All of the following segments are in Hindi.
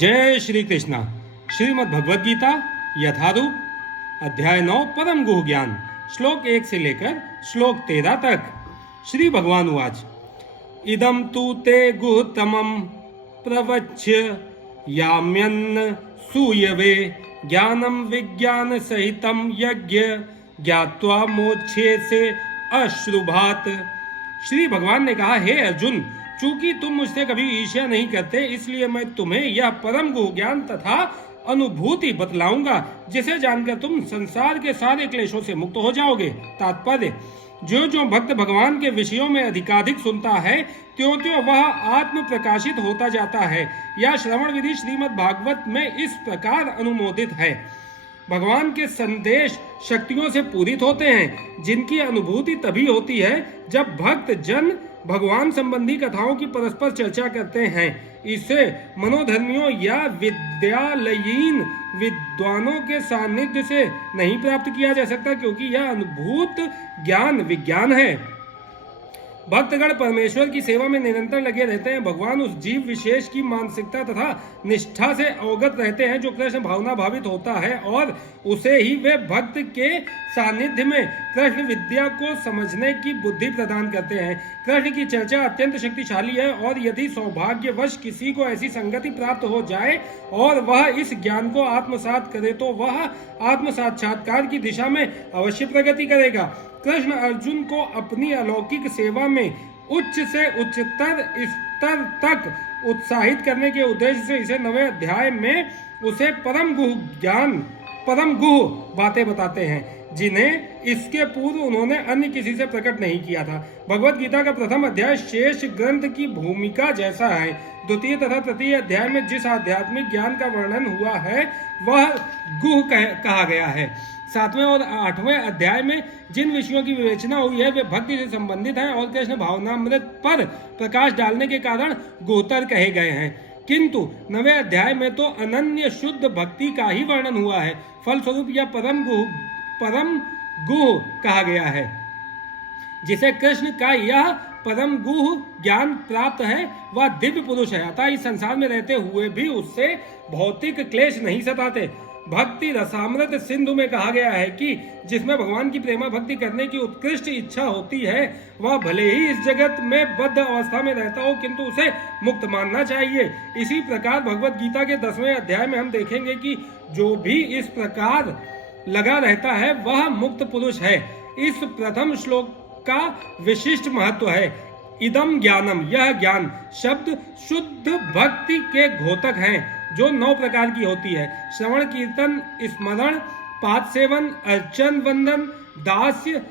जय श्री कृष्णा। श्रीमद् भगवद गीता यथारूप अध्याय 9 परम गुह ज्ञान श्लोक 1 से लेकर श्लोक 13 तक। श्री भगवान उवाच इदं तु ते गुहतमं प्रवच्य याम्यन्न सूयवे ज्ञानम विज्ञान सहितम यज्ञ ज्ञात्वा मोक्षे से अश्रुभात। श्री भगवान ने कहा, हे अर्जुन, चूंकि तुम मुझसे कभी ईर्ष्या नहीं करते, इसलिए मैं तुम्हें यह परम गुह ज्ञान तथा अनुभूति बतलाऊंगा, जिसे जानकर तुम संसार के सारे क्लेशों से मुक्त हो जाओगे। तात्पर्य, जो जो भक्त भगवान के विषयों में अधिकाधिक सुनता है, त्यों त्यों वह आत्म प्रकाशित होता जाता है। यह श्रवण विधि श्रीमद् भागवत में इस प्रकार अनुमोदित है। भगवान के संदेश शक्तियों से पूरित होते हैं, जिनकी अनुभूति तभी होती है जब भक्त जन भगवान संबंधी कथाओं की परस्पर चर्चा करते हैं। इसे मनोधर्मियों या विद्यालयीन विद्वानों के सानिध्य से नहीं प्राप्त किया जा सकता, क्योंकि यह अनुभूत ज्ञान विज्ञान है। भक्तगण परमेश्वर की सेवा में निरंतर लगे रहते हैं। भगवान उस जीव विशेष की मानसिकता तथा निष्ठा से अवगत रहते हैं जो कृष्ण भावना भावित होता है, और उसे ही वे भक्त के सानिध्य में कृष्ण विद्या को समझने की बुद्धि प्रदान करते हैं। कृष्ण की चर्चा अत्यंत शक्तिशाली है, और यदि सौभाग्यवश किसी को ऐसी संगति प्राप्त हो जाए और वह इस ज्ञान को आत्मसात करे, तो वह आत्म साक्षात्कार की दिशा में अवश्य प्रगति करेगा। कृष्ण अर्जुन को अपनी अलौकिक सेवा में उच्च से उच्चतर स्तर तक उत्साहित करने के उद्देश्य से इसे 9वें अध्याय में उसे परम गुह बातें बताते हैं, जिन्हें इसके पूर्व उन्होंने अन्य किसी से प्रकट नहीं किया था। भगवत गीता का प्रथम अध्याय शेष ग्रंथ की भूमिका जैसा है। द्वितीय तथा तृतीय अध्याय में जिस आध्यात्मिक ज्ञान का वर्णन हुआ है वह गुह कहा गया है। 7वें और 8वें अध्याय में जिन विषयों की विवेचना हुई है वे भक्ति से संबंधित हैं और कृष्ण भावनामृत पर प्रकाश डालने के कारण गुहतर कहे गए हैं। किंतु 9वें अध्याय में तो अनन्य शुद्ध भक्ति का ही वर्णन हुआ है। फलस्वरूप यह परम गुह कहा गया है। जिसे कृष्ण का यह परम गुह ज्ञान प्राप्त है वह दिव्य पुरुष है, अतः इस संसार में रहते हुए भी उससे भौतिक क्लेश नहीं सताते। भक्ति रसामृत सिंधु में कहा गया है कि जिसमें भगवान की प्रेमा भक्ति करने की उत्कृष्ट इच्छा होती है, वह भले ही इस जगत में बद्ध अवस्था में रहता हो, किंतु उसे मुक्त मानना चाहिए। इसी प्रकार भगवत गीता के 10वें अध्याय में हम देखेंगे कि जो भी इस प्रकार लगा रहता है वह मुक्त पुरुष है। इस प्रथम श्लोक का विशिष्ट महत्व है। इदम ज्ञानम, यह ज्ञान शब्द शुद्ध भक्ति के घोतक हैं, जो 9 प्रकार की होती है। श्रवण, कीर्तन, स्मरण, पाद सेवन, अर्चन, वंदन, दास्य,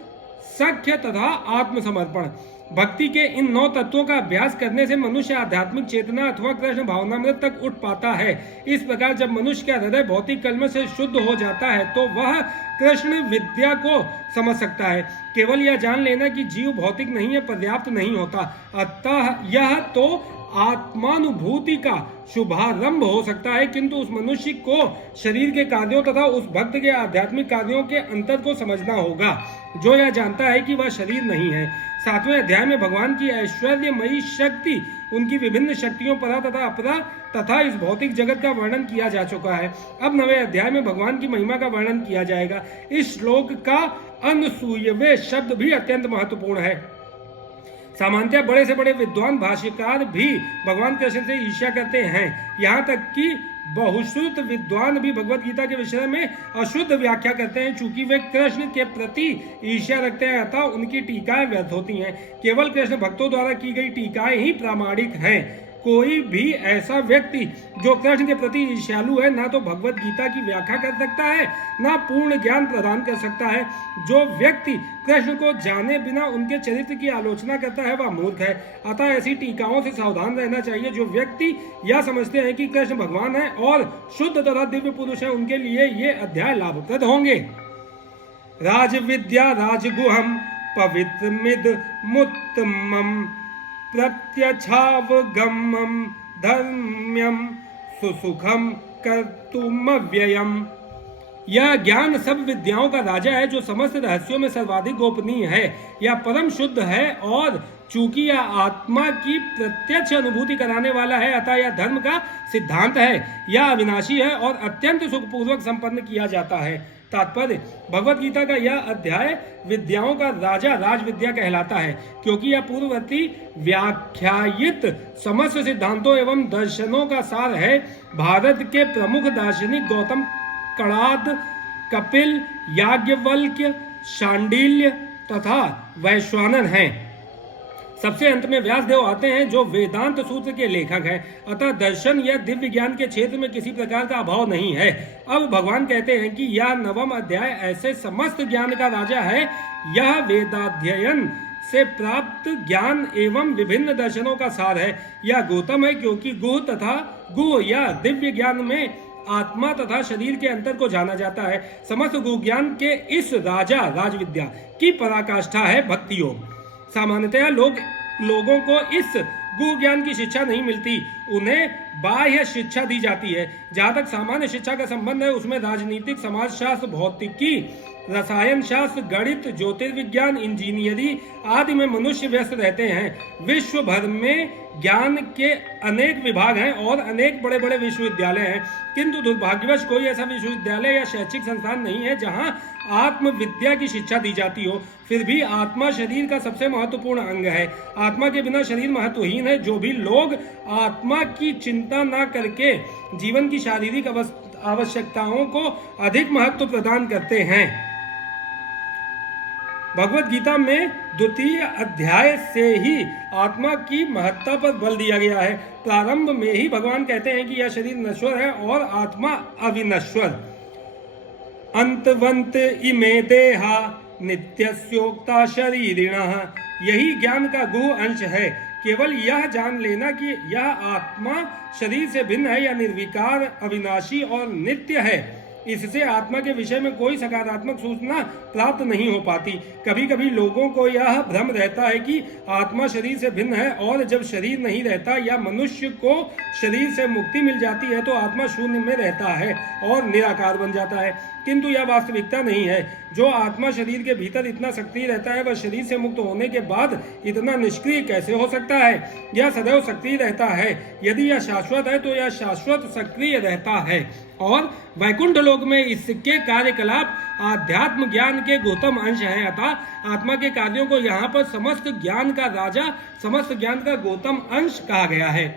सख्य तथा आत्मसमर्पण। भक्ति के इन 9 तत्वों का अभ्यास करने से मनुष्य आध्यात्मिक चेतना अथवा कृष्ण भावनामृत तक उठ पाता है। इस प्रकार जब मनुष्य का हृदय भौतिक कलमश से शुद्ध हो जाता है तो वह कृष्ण विद्या को समझ सकता है। केवल यह जान लेना कि जीव भौतिक नहीं है पर्याप्त नहीं होता, अतः यह तो आत्मानुभूति का शुभारंभ हो सकता है, किंतु उस मनुष्य को शरीर के कार्यों तथा उस भक्त के आध्यात्मिक कार्यों के अंतर को समझना होगा, जो यह जानता है कि वह शरीर नहीं है। 7वें अध्याय में भगवान की ऐश्वर्यमयी शक्ति, उनकी विभिन्न शक्तियों परा तथा अपरा तथा इस भौतिक जगत का वर्णन किया जा चुका है। अब 9वें अध्याय में भगवान की महिमा का वर्णन किया जाएगा। इस श्लोक का अनसूयवे शब्द भी अत्यंत महत्वपूर्ण है। सामान्यतः बड़े से बड़े विद्वान भाष्यकार भी भगवान कृष्ण से ईर्ष्या करते हैं। यहाँ तक कि बहुश्रुत विद्वान भी भगवत गीता के विषय में अशुद्ध व्याख्या करते हैं। चूंकि वे कृष्ण के प्रति ईर्ष्या रखते हैं, अतः उनकी टीकाएं व्यर्थ होती हैं। केवल कृष्ण भक्तों द्वारा की गई टीकाएं ही प्रामाणिक हैं। कोई भी ऐसा व्यक्ति जो कृष्ण के प्रति ईर्ष्यालु है, ना तो भगवत गीता की व्याख्या कर सकता है, ना पूर्ण ज्ञान प्रदान कर सकता है। जो व्यक्ति कृष्ण को जाने बिना उनके चरित्र की आलोचना करता है वह मूर्ख है। अतः ऐसी टीकाओं से सावधान रहना चाहिए। जो व्यक्ति यह समझते हैं कि कृष्ण भगवान है और शुद्ध तथा दिव्य पुरुष है, उनके लिए ये अध्याय लाभप्रद होंगे। राज विद्या राजगुहम पवित्रमिद मुत्तमम प्रत्यक्षावगमं धर्म्यं सुसुखं कर्तुमव्ययम्। यह ज्ञान सब विद्याओं का राजा है, जो समस्त रहस्यों में सर्वाधिक गोपनीय है। यह परम शुद्ध है और चूंकि यह आत्मा की प्रत्यक्ष अनुभूति कराने वाला है, अतः यह धर्म का सिद्धांत है। यह अविनाशी है और अत्यंत सुखपूर्वक संपन्न किया जाता है। तात्पर्य: भगवत गीता का यह अध्याय विद्याओं का राजा राज विद्या कहलाता है, क्योंकि यह पूर्ववर्ती व्याख्यायित समस्त सिद्धांतों एवं दर्शनों का सार है। भारत के प्रमुख दार्शनिक गौतम, कणाद, कपिल, याज्ञवल्क्य, शांडिल्य तथा वैश्वानर हैं। सबसे अंत में व्यासदेव आते हैं, जो वेदांत सूत्र के लेखक हैं। अतः दर्शन या दिव्य ज्ञान के क्षेत्र में किसी प्रकार का अभाव नहीं है। अब भगवान कहते हैं कि यह 9वां अध्याय ऐसे समस्त ज्ञान का राजा है। यह वेदाध्ययन से प्राप्त ज्ञान एवं विभिन्न दर्शनों का सार है। यह गौतम है, क्योंकि गुह तथा गुह या दिव्य ज्ञान में आत्मा तथा शरीर के अंतर को जाना जाता है। समस्त गुह ज्ञान के इस राजा राजविद्या की पराकाष्ठा है भक्ति योग। सामान्यतया लोगों को इस गुह ज्ञान की शिक्षा नहीं मिलती, उन्हें बाह्य शिक्षा दी जाती है। जहाँ तक सामान्य शिक्षा का संबंध है, उसमें राजनीतिक, समाजशास्त्र, भौतिकी, रसायन शास्त्र, गणित, ज्योतिर्विज्ञान, इंजीनियरिंग आदि में मनुष्य व्यस्त रहते हैं। विश्व भर में ज्ञान के अनेक विभाग हैं और अनेक बड़े बड़े विश्वविद्यालय हैं, किंतु दुर्भाग्यवश कोई ऐसा विश्वविद्यालय या शैक्षिक संस्थान नहीं है जहां आत्मविद्या की शिक्षा दी जाती हो। फिर भी आत्मा शरीर का सबसे महत्वपूर्ण अंग है। आत्मा के बिना शरीर महत्वहीन है। जो भी लोग आत्मा की चिंता न करके जीवन की शारीरिक आवश्यकताओं को अधिक महत्व प्रदान करते हैं, भगवत गीता में 2 अध्याय से ही आत्मा की महत्ता पर बल दिया गया है। प्रारंभ में ही भगवान कहते हैं कि यह शरीर नश्वर है और आत्मा अविनश्वर। अंतवंत इमे देहा नित्यस्योक्ता शरीरिणः, यही ज्ञान का गुह अंश है। केवल यह जान लेना कि यह आत्मा शरीर से भिन्न है या निर्विकार, अविनाशी और नित्य है, इससे आत्मा के विषय में कोई सकारात्मक सूचना प्राप्त नहीं हो पाती। कभी कभी लोगों को यह भ्रम रहता है कि आत्मा शरीर से भिन्न है, और जब शरीर नहीं रहता या मनुष्य को शरीर से मुक्ति मिल जाती है तो आत्मा शून्य में रहता है और निराकार बन जाता है, किंतु यह वास्तविकता नहीं है। जो आत्मा शरीर के भीतर इतना सक्रिय रहता है, वह शरीर से मुक्त होने के बाद इतना निष्क्रिय कैसे हो सकता है? यह सदैव सक्रिय रहता है। यदि यह शाश्वत है तो यह शाश्वत सक्रिय रहता है, और वैकुंठ लोक में इसके कार्यकलाप आध्यात्म ज्ञान के गौतम अंश हैं। अतः आत्मा के कार्यों को यहाँ पर समस्त ज्ञान का राजा, समस्त ज्ञान का गौतम अंश कहा गया है।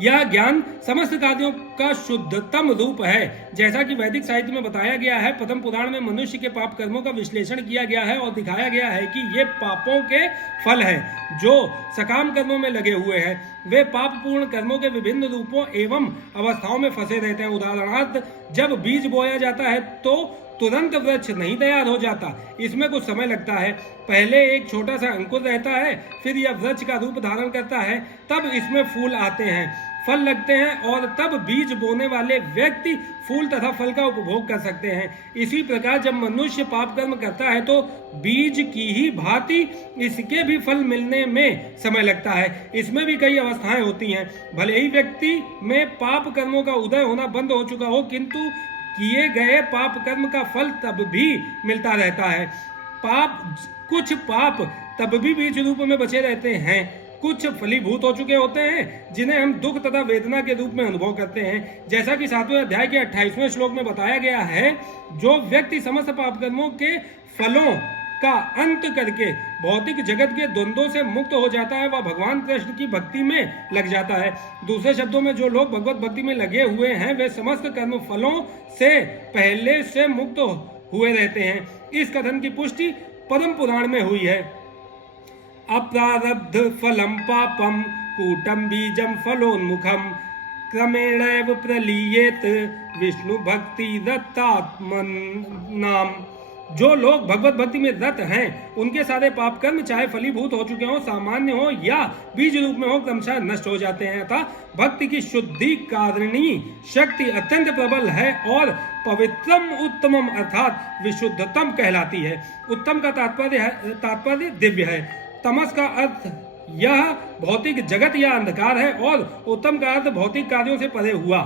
यह ज्ञान समस्त कार्यों का शुद्धतम रूप है। जैसा कि वैदिक साहित्य में बताया गया है, पद्म पुराण में मनुष्य के पाप कर्मों का विश्लेषण किया गया है और दिखाया गया है कि ये पापों के फल हैं। जो सकाम कर्मों में लगे हुए हैं, वे पापपूर्ण कर्मों के विभिन्न रूपों एवं अवस्थाओं में फंसे रहते हैं। उदाहरणार्थ, जब बीज बोया जाता है तो तुरंत वृक्ष नहीं तैयार हो जाता, इसमें कुछ समय लगता है। पहले एक छोटा सा अंकुर रहता है, फिर यह वृक्ष का रूप धारण करता है, तब इसमें फूल आते हैं, फल लगते हैं, और तब बीज बोने वाले व्यक्ति फूल तथा फल का उपभोग कर सकते हैं। इसी प्रकार जब मनुष्य पाप कर्म करता है तो बीज की ही भांति इसके भी फल मिलने में समय लगता है। इसमें भी कई अवस्थाएं होती हैं। भले ही व्यक्ति में पाप कर्मों का उदय होना बंद हो चुका हो, किंतु किए गए पाप कर्म का फल तब भी मिलता रहता है। कुछ पाप तब भी बीज रूप में बचे रहते हैं, कुछ फलीभूत हो चुके होते हैं, जिन्हें हम दुख तथा वेदना के रूप में अनुभव करते हैं। जैसा कि 7वें अध्याय के 28वें श्लोक में बताया गया है, जो व्यक्ति समस्त पाप कर्मों के फलों का अंत करके भौतिक जगत के द्वंद्वों से मुक्त हो जाता है, वह भगवान कृष्ण की भक्ति में लग जाता है। दूसरे शब्दों में, जो लोग भगवत भक्ति में लगे हुए हैं, वे समस्त कर्म फलों से पहले से मुक्त हुए रहते हैं। इस कथन की पुष्टि पद्म पुराण में हुई है। अप्रारब्ध फलम पापम कूटम बीजम फलोन्मुखम क्रमेणैव प्रलीयेत विष्णु भक्ति रतात्मन नाम। जो लोग भगवत भक्ति में रत हैं, उनके सारे पाप कर्म चाहे फलीभूत हो चुके हों, सामान्य हो या बीज रूप में हो, क्रमशः नष्ट हो जाते हैं। अतः भक्ति की शुद्धि कारिणी शक्ति अत्यंत प्रबल है और पवित्रम उत्तमम अर्थात विशुद्धतम कहलाती है। उत्तम का तात्पर्य दिव्य है। तमस का अर्थ यह भौतिक जगत या अंधकार है, और उत्तम का अर्थ भौतिक कार्यों से परे हुआ।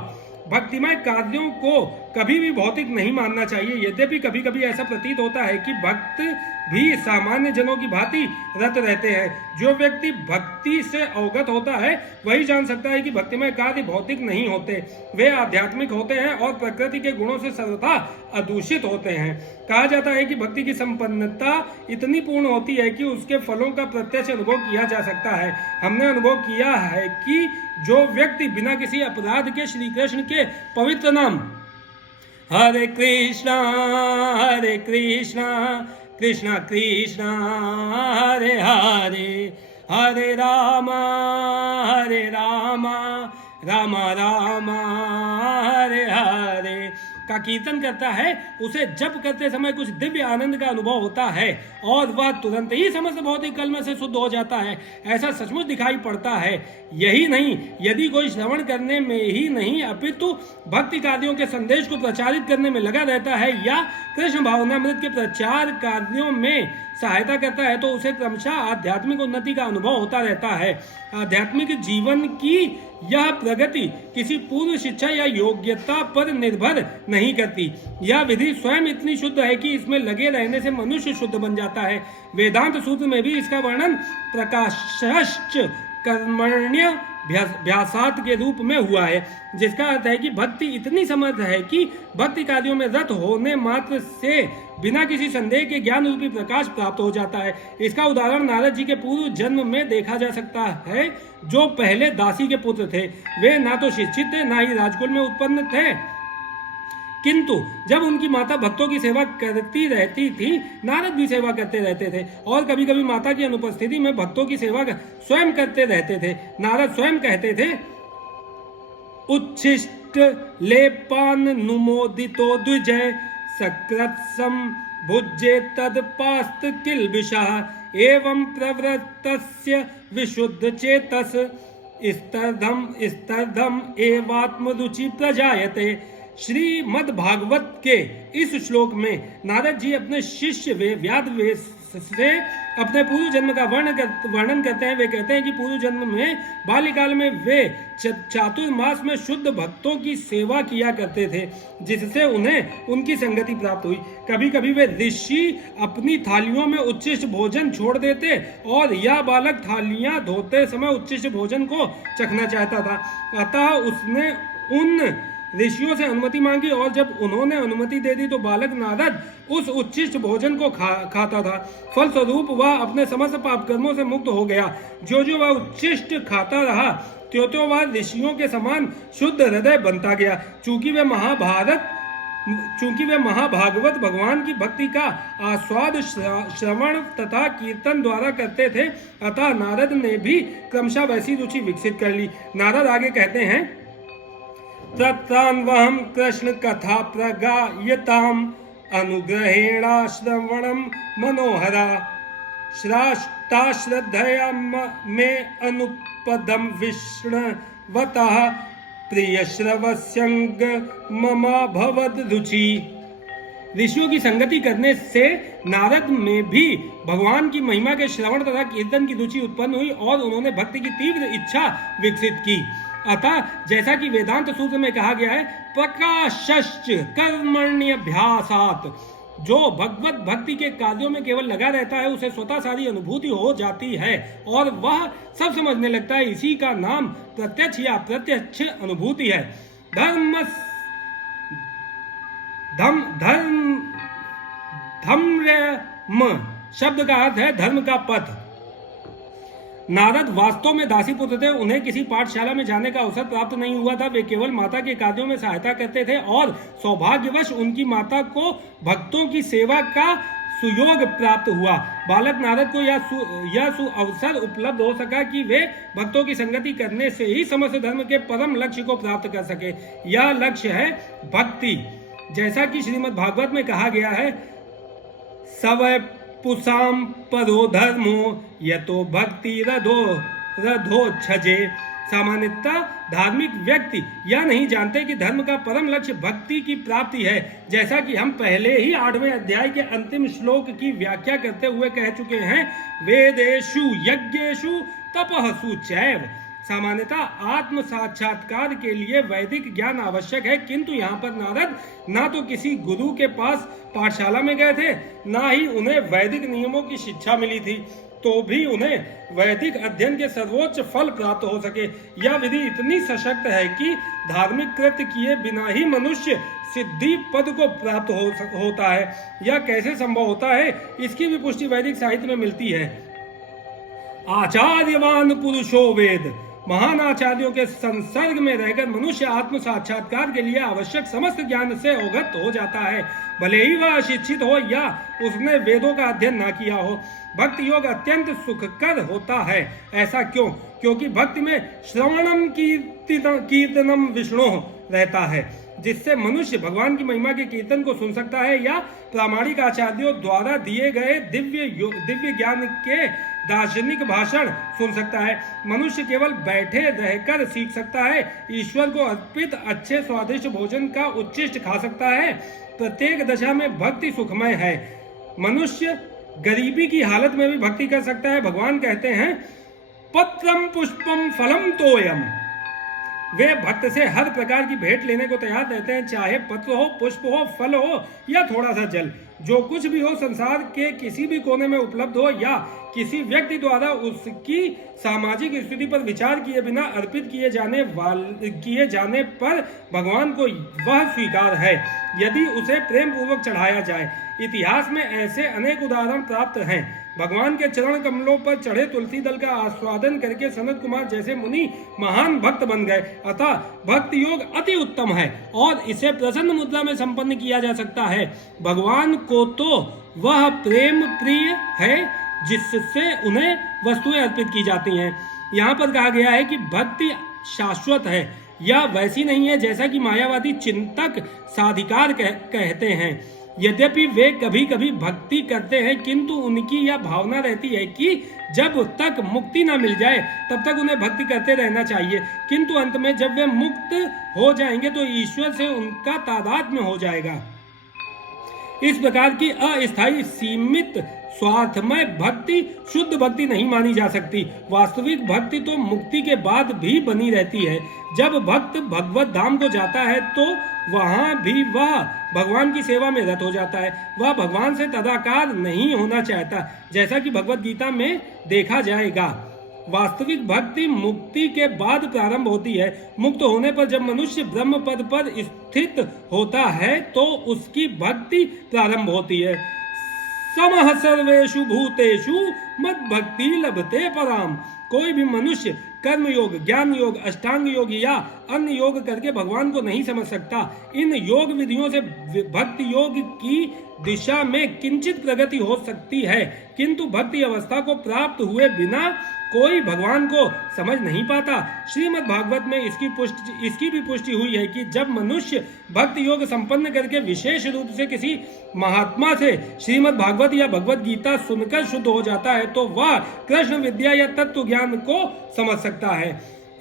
भक्तिमय कार्यों को कभी भी भौतिक नहीं मानना चाहिए। यद्यपि कभी कभी ऐसा प्रतीत होता है कि भक्त भी सामान्य जनों की भांति रत रहते हैं। जो व्यक्ति भक्ति से अवगत होता है वही जान सकता है कि भक्तिमय कार्य भौतिक नहीं होते, वे आध्यात्मिक होते हैं और प्रकृति के गुणों से सर्वथा अदूषित होते हैं। कहा जाता है कि भक्ति की संपन्नता इतनी पूर्ण होती है कि उसके फलों का प्रत्यक्ष अनुभव किया जा सकता है। हमने अनुभव किया है कि जो व्यक्ति बिना किसी अपराध के श्री कृष्ण के पवित्र नाम हरे कृष्णा कृष्णा कृष्णा हरे हरे, हरे रामा रामा रामा हरे हरे का कीर्तन करता है, उसे जप करते समय कुछ दिव्य आनंद का अनुभव होता है और वह तुरंत ही समस्त भौतिक कलम से शुद्ध हो जाता है। ऐसा सचमुच दिखाई पड़ता है। यही नहीं, यदि कोई श्रवण करने में ही नहीं अपितु भक्ति कार्यों के संदेश को प्रचारित करने में लगा रहता है या कृष्ण भावनामृत के प्रचार कार्यों में सहायता करता है, तो उसे क्रमशः आध्यात्मिक उन्नति का अनुभव होता रहता है। आध्यात्मिक जीवन की यह प्रगति किसी पूर्व शिक्षा या योग्यता पर निर्भर नहीं करती। यह विधि स्वयं इतनी शुद्ध है कि इसमें लगे रहने से मनुष्य शुद्ध बन जाता है। वेदांत सूत्र में भी इसका वर्णन प्रकाशश्च कर्मण्य व्यासात के रूप में हुआ है, जिसका अर्थ है कि भक्ति इतनी समर्थ है कि भक्ति कार्यों में रत होने मात्र से बिना किसी संदेह के ज्ञान रूपी प्रकाश प्राप्त हो जाता है। इसका उदाहरण नारद जी के पूर्व जन्म में देखा जा सकता है, जो पहले दासी के पुत्र थे। वे ना तो शिक्षित थे, ना ही राजकुल में उत्पन्न थे, किंतु जब उनकी माता भक्तों की सेवा करती रहती थी, नारद भी सेवा करते रहते थे और कभी कभी माता की अनुपस्थिति में भक्तों की सेवा स्वयं करते रहते थे। नारद स्वयं कहते थे, उच्छिष्ट लेपान नुमोदितो द्विजय सकृत्सम भुज्ये तदपास्त किल्बिषः एवं प्रवृत्तस्य विशुद्ध चेतस स्तर्धम एवात्म रुचि प्रजायते। श्रीमद् भागवत के इस श्लोक में नारद जी अपने शिष्य व्यास से अपने पूर्व जन्म का वर्णन करते हैं। वे कहते हैं कि पूर्व जन्म में बाल्यकाल में वे चातुर्मास में शुद्ध भक्तों की सेवा किया करते थे, जिससे उन्हें उनकी संगति प्राप्त हुई। कभी कभी वे ऋषि अपनी थालियों में उच्छिष्ट भोजन छोड़ देते और यह बालक थालियां धोते समय उच्छिष्ट भोजन को चखना चाहता था। अतः उसने उन ऋषियों से अनुमति मांगी और जब उन्होंने अनुमति दे दी तो बालक नारद उस उच्छिष्ट भोजन को खाता था। फलस्वरूप वह अपने समस्त पाप कर्मों से मुक्त हो गया। जो जो वह उच्छिष्ट खाता रहा, त्यों त्यों वह ऋषियों के समान शुद्ध हृदय बनता गया। चूंकि वे महाभागवत भगवान की भक्ति का आस्वाद श्रवण तथा कीर्तन द्वारा करते थे, अतः नारद ने भी क्रमशः वैसी रुचि विकसित कर ली। नारद आगे कहते हैं, तत्रान्वहं कृष्ण कथा प्रगायताम अनुग्रहेणाश्रवणं मनोहरा श्राष्टा श्रद्धया मे अनुपदम विष्णवतः प्रिय श्रवस्यंग ममा भवद रुचि। ऋषियों की संगति करने से नारद में भी भगवान की महिमा के श्रवण तथा कीर्तन की रुचि उत्पन्न हुई और उन्होंने भक्ति की तीव्र इच्छा विकसित की। अतः जैसा कि वेदांत सूत्र में कहा गया है, प्रकाशश्च कर्मण्यभ्यासात्, जो भगवत भक्ति के कार्यों में केवल लगा रहता है उसे स्वतः सारी अनुभूति हो जाती है और वह सब समझने लगता है। इसी का नाम प्रत्यक्ष या अप्रत्यक्ष अनुभूति है। धर्म शब्द का अर्थ है धर्म का पथ। नारद वास्तव में दासी पुत्र थे। उन्हें किसी पाठशाला में जाने का अवसर प्राप्त नहीं हुआ था। वे केवल माता के कार्यों में सहायता करते थे और सौभाग्यवश उनकी माता को भक्तों की सेवा का सुयोग प्राप्त हुआ। बालक नारद को यह सुअवसर उपलब्ध हो सका कि वे भक्तों की संगति करने से ही समस्त धर्म के परम लक्ष्य को प्राप्त कर सके। यह लक्ष्य है भक्ति। जैसा कि श्रीमद् भागवत में कहा गया है, सवै पुसाम परो धर्मो यतो भक्ति रधो छजे। सामान्यतः धार्मिक व्यक्ति यह नहीं जानते कि धर्म का परम लक्ष्य भक्ति की प्राप्ति है। जैसा कि हम पहले ही 8वें अध्याय के अंतिम श्लोक की व्याख्या करते हुए कह चुके हैं, वेदेषु यज्ञेषु तपःसु चैव सामान्यतः आत्म साक्षात्कार के लिए वैदिक ज्ञान आवश्यक है, किंतु यहाँ पर नारद ना तो किसी गुरु के पास पाठशाला में गए थे, ना ही उन्हें वैदिक नियमों की शिक्षा मिली थी, तो भी उन्हें वैदिक अध्ययन के सर्वोच्च फल प्राप्त हो सके। यह विधि इतनी सशक्त है कि धार्मिक कृत्य किए बिना ही मनुष्य सिद्धि पद को प्राप्त होता है। यह कैसे संभव होता है, इसकी भी पुष्टि वैदिक साहित्य में मिलती है। आचार्यवान पुरुषो वेद, महान आचार्यों के संसर्ग में रहकर मनुष्य आत्म साक्षात्कार के लिए आवश्यक समस्त ज्ञान से अवगत हो जाता है, भले ही वह अशिक्षित हो या उसने वेदों का अध्ययन ना किया हो। भक्ति योग अत्यंत सुखकर होता है। ऐसा क्यों? क्योंकि भक्ति में श्रवणम कीर्तनम विष्णु रहता है, जिससे मनुष्य भगवान की महिमा के कीर्तन को सुन सकता है या प्रामाणिक आचार्यों द्वारा दिए गए दिव्य ज्ञान के दार्शनिक भाषण सुन सकता है। मनुष्य केवल बैठे रहकर सीख सकता है, ईश्वर को अर्पित अच्छे स्वादिष्ट भोजन का उच्छिष्ट खा सकता है। प्रत्येक दशा में भक्ति सुखमय है। मनुष्य गरीबी की हालत में भी भक्ति कर सकता है। भगवान कहते हैं, पत्रम पुष्पम फलम तोयम। वे भक्त से हर प्रकार की भेंट लेने को तैयार रहते हैं, चाहे पत्र हो, पुष्प हो, फल हो या थोड़ा सा जल। जो कुछ भी हो, संसार के किसी भी कोने में उपलब्ध हो या किसी व्यक्ति द्वारा उसकी सामाजिक स्थिति पर विचार किए बिना अर्पित किए जाने पर भगवान को वह स्वीकार है, यदि उसे प्रेम पूर्वक चढ़ाया जाए। इतिहास में ऐसे अनेक उदाहरण प्राप्त हैं। भगवान के चरण कमलों पर चढ़े तुलसी दल का आस्वादन करके सनत कुमार जैसे मुनि महान भक्त बन गए। अतः भक्ति योग अति उत्तम है और इसे प्रसन्न मुद्रा में संपन्न किया जा सकता है। भगवान को तो वह प्रेम प्रिय है जिससे उन्हें वस्तुएं अर्पित की जाती हैं। यहाँ पर कहा गया है कि भक्ति शाश्वत है, यह वैसी नहीं है जैसा कि मायावादी चिंतक साधिकार कहते हैं। यद्यपि वे कभी कभी भक्ति करते हैं, किंतु उनकी यह भावना रहती है कि जब तक मुक्ति न मिल जाए तब तक उन्हें भक्ति करते रहना चाहिए, किंतु अंत में जब वे मुक्त हो जाएंगे तो ईश्वर से उनका तादात्म्य हो जाएगा। इस प्रकार की अस्थायी सीमित स्वार्थमय भक्ति शुद्ध भक्ति नहीं मानी जा सकती। वास्तविक भक्ति तो मुक्ति के बाद भी बनी रहती है। जब भक्त भगवत धाम को जाता है तो वहां भी वह भगवान की सेवा में रत हो जाता है। वह भगवान से तदाकार नहीं होना चाहता, जैसा कि भगवत गीता में देखा जाएगा। वास्तविक भक्ति मुक्ति के बाद प्रारंभ होती है। मुक्त होने पर जब मनुष्य ब्रह्म पद पर स्थित होता है तो उसकी भक्ति प्रारंभ होती है। समः सर्वेषु भूतेषु मद भक्ति लभते पराम। कोई भी मनुष्य कर्म योग, ज्ञान योग, अष्टांग योग या अन्य योग करके भगवान को नहीं समझ सकता। इन योग विधियों से भक्ति योग की दिशा में किंचित प्रगति हो सकती है, किंतु भक्ति अवस्था को प्राप्त हुए बिना कोई भगवान को समझ नहीं पाता। श्रीमद् भागवत में इसकी भी पुष्टि हुई है कि जब मनुष्य भक्ति योग संपन्न करके विशेष रूप से किसी महात्मा से श्रीमद् भागवत या भगवत गीता सुनकर शुद्ध हो जाता है तो वह कृष्ण विद्या या तत्व ज्ञान को समझ सकता है।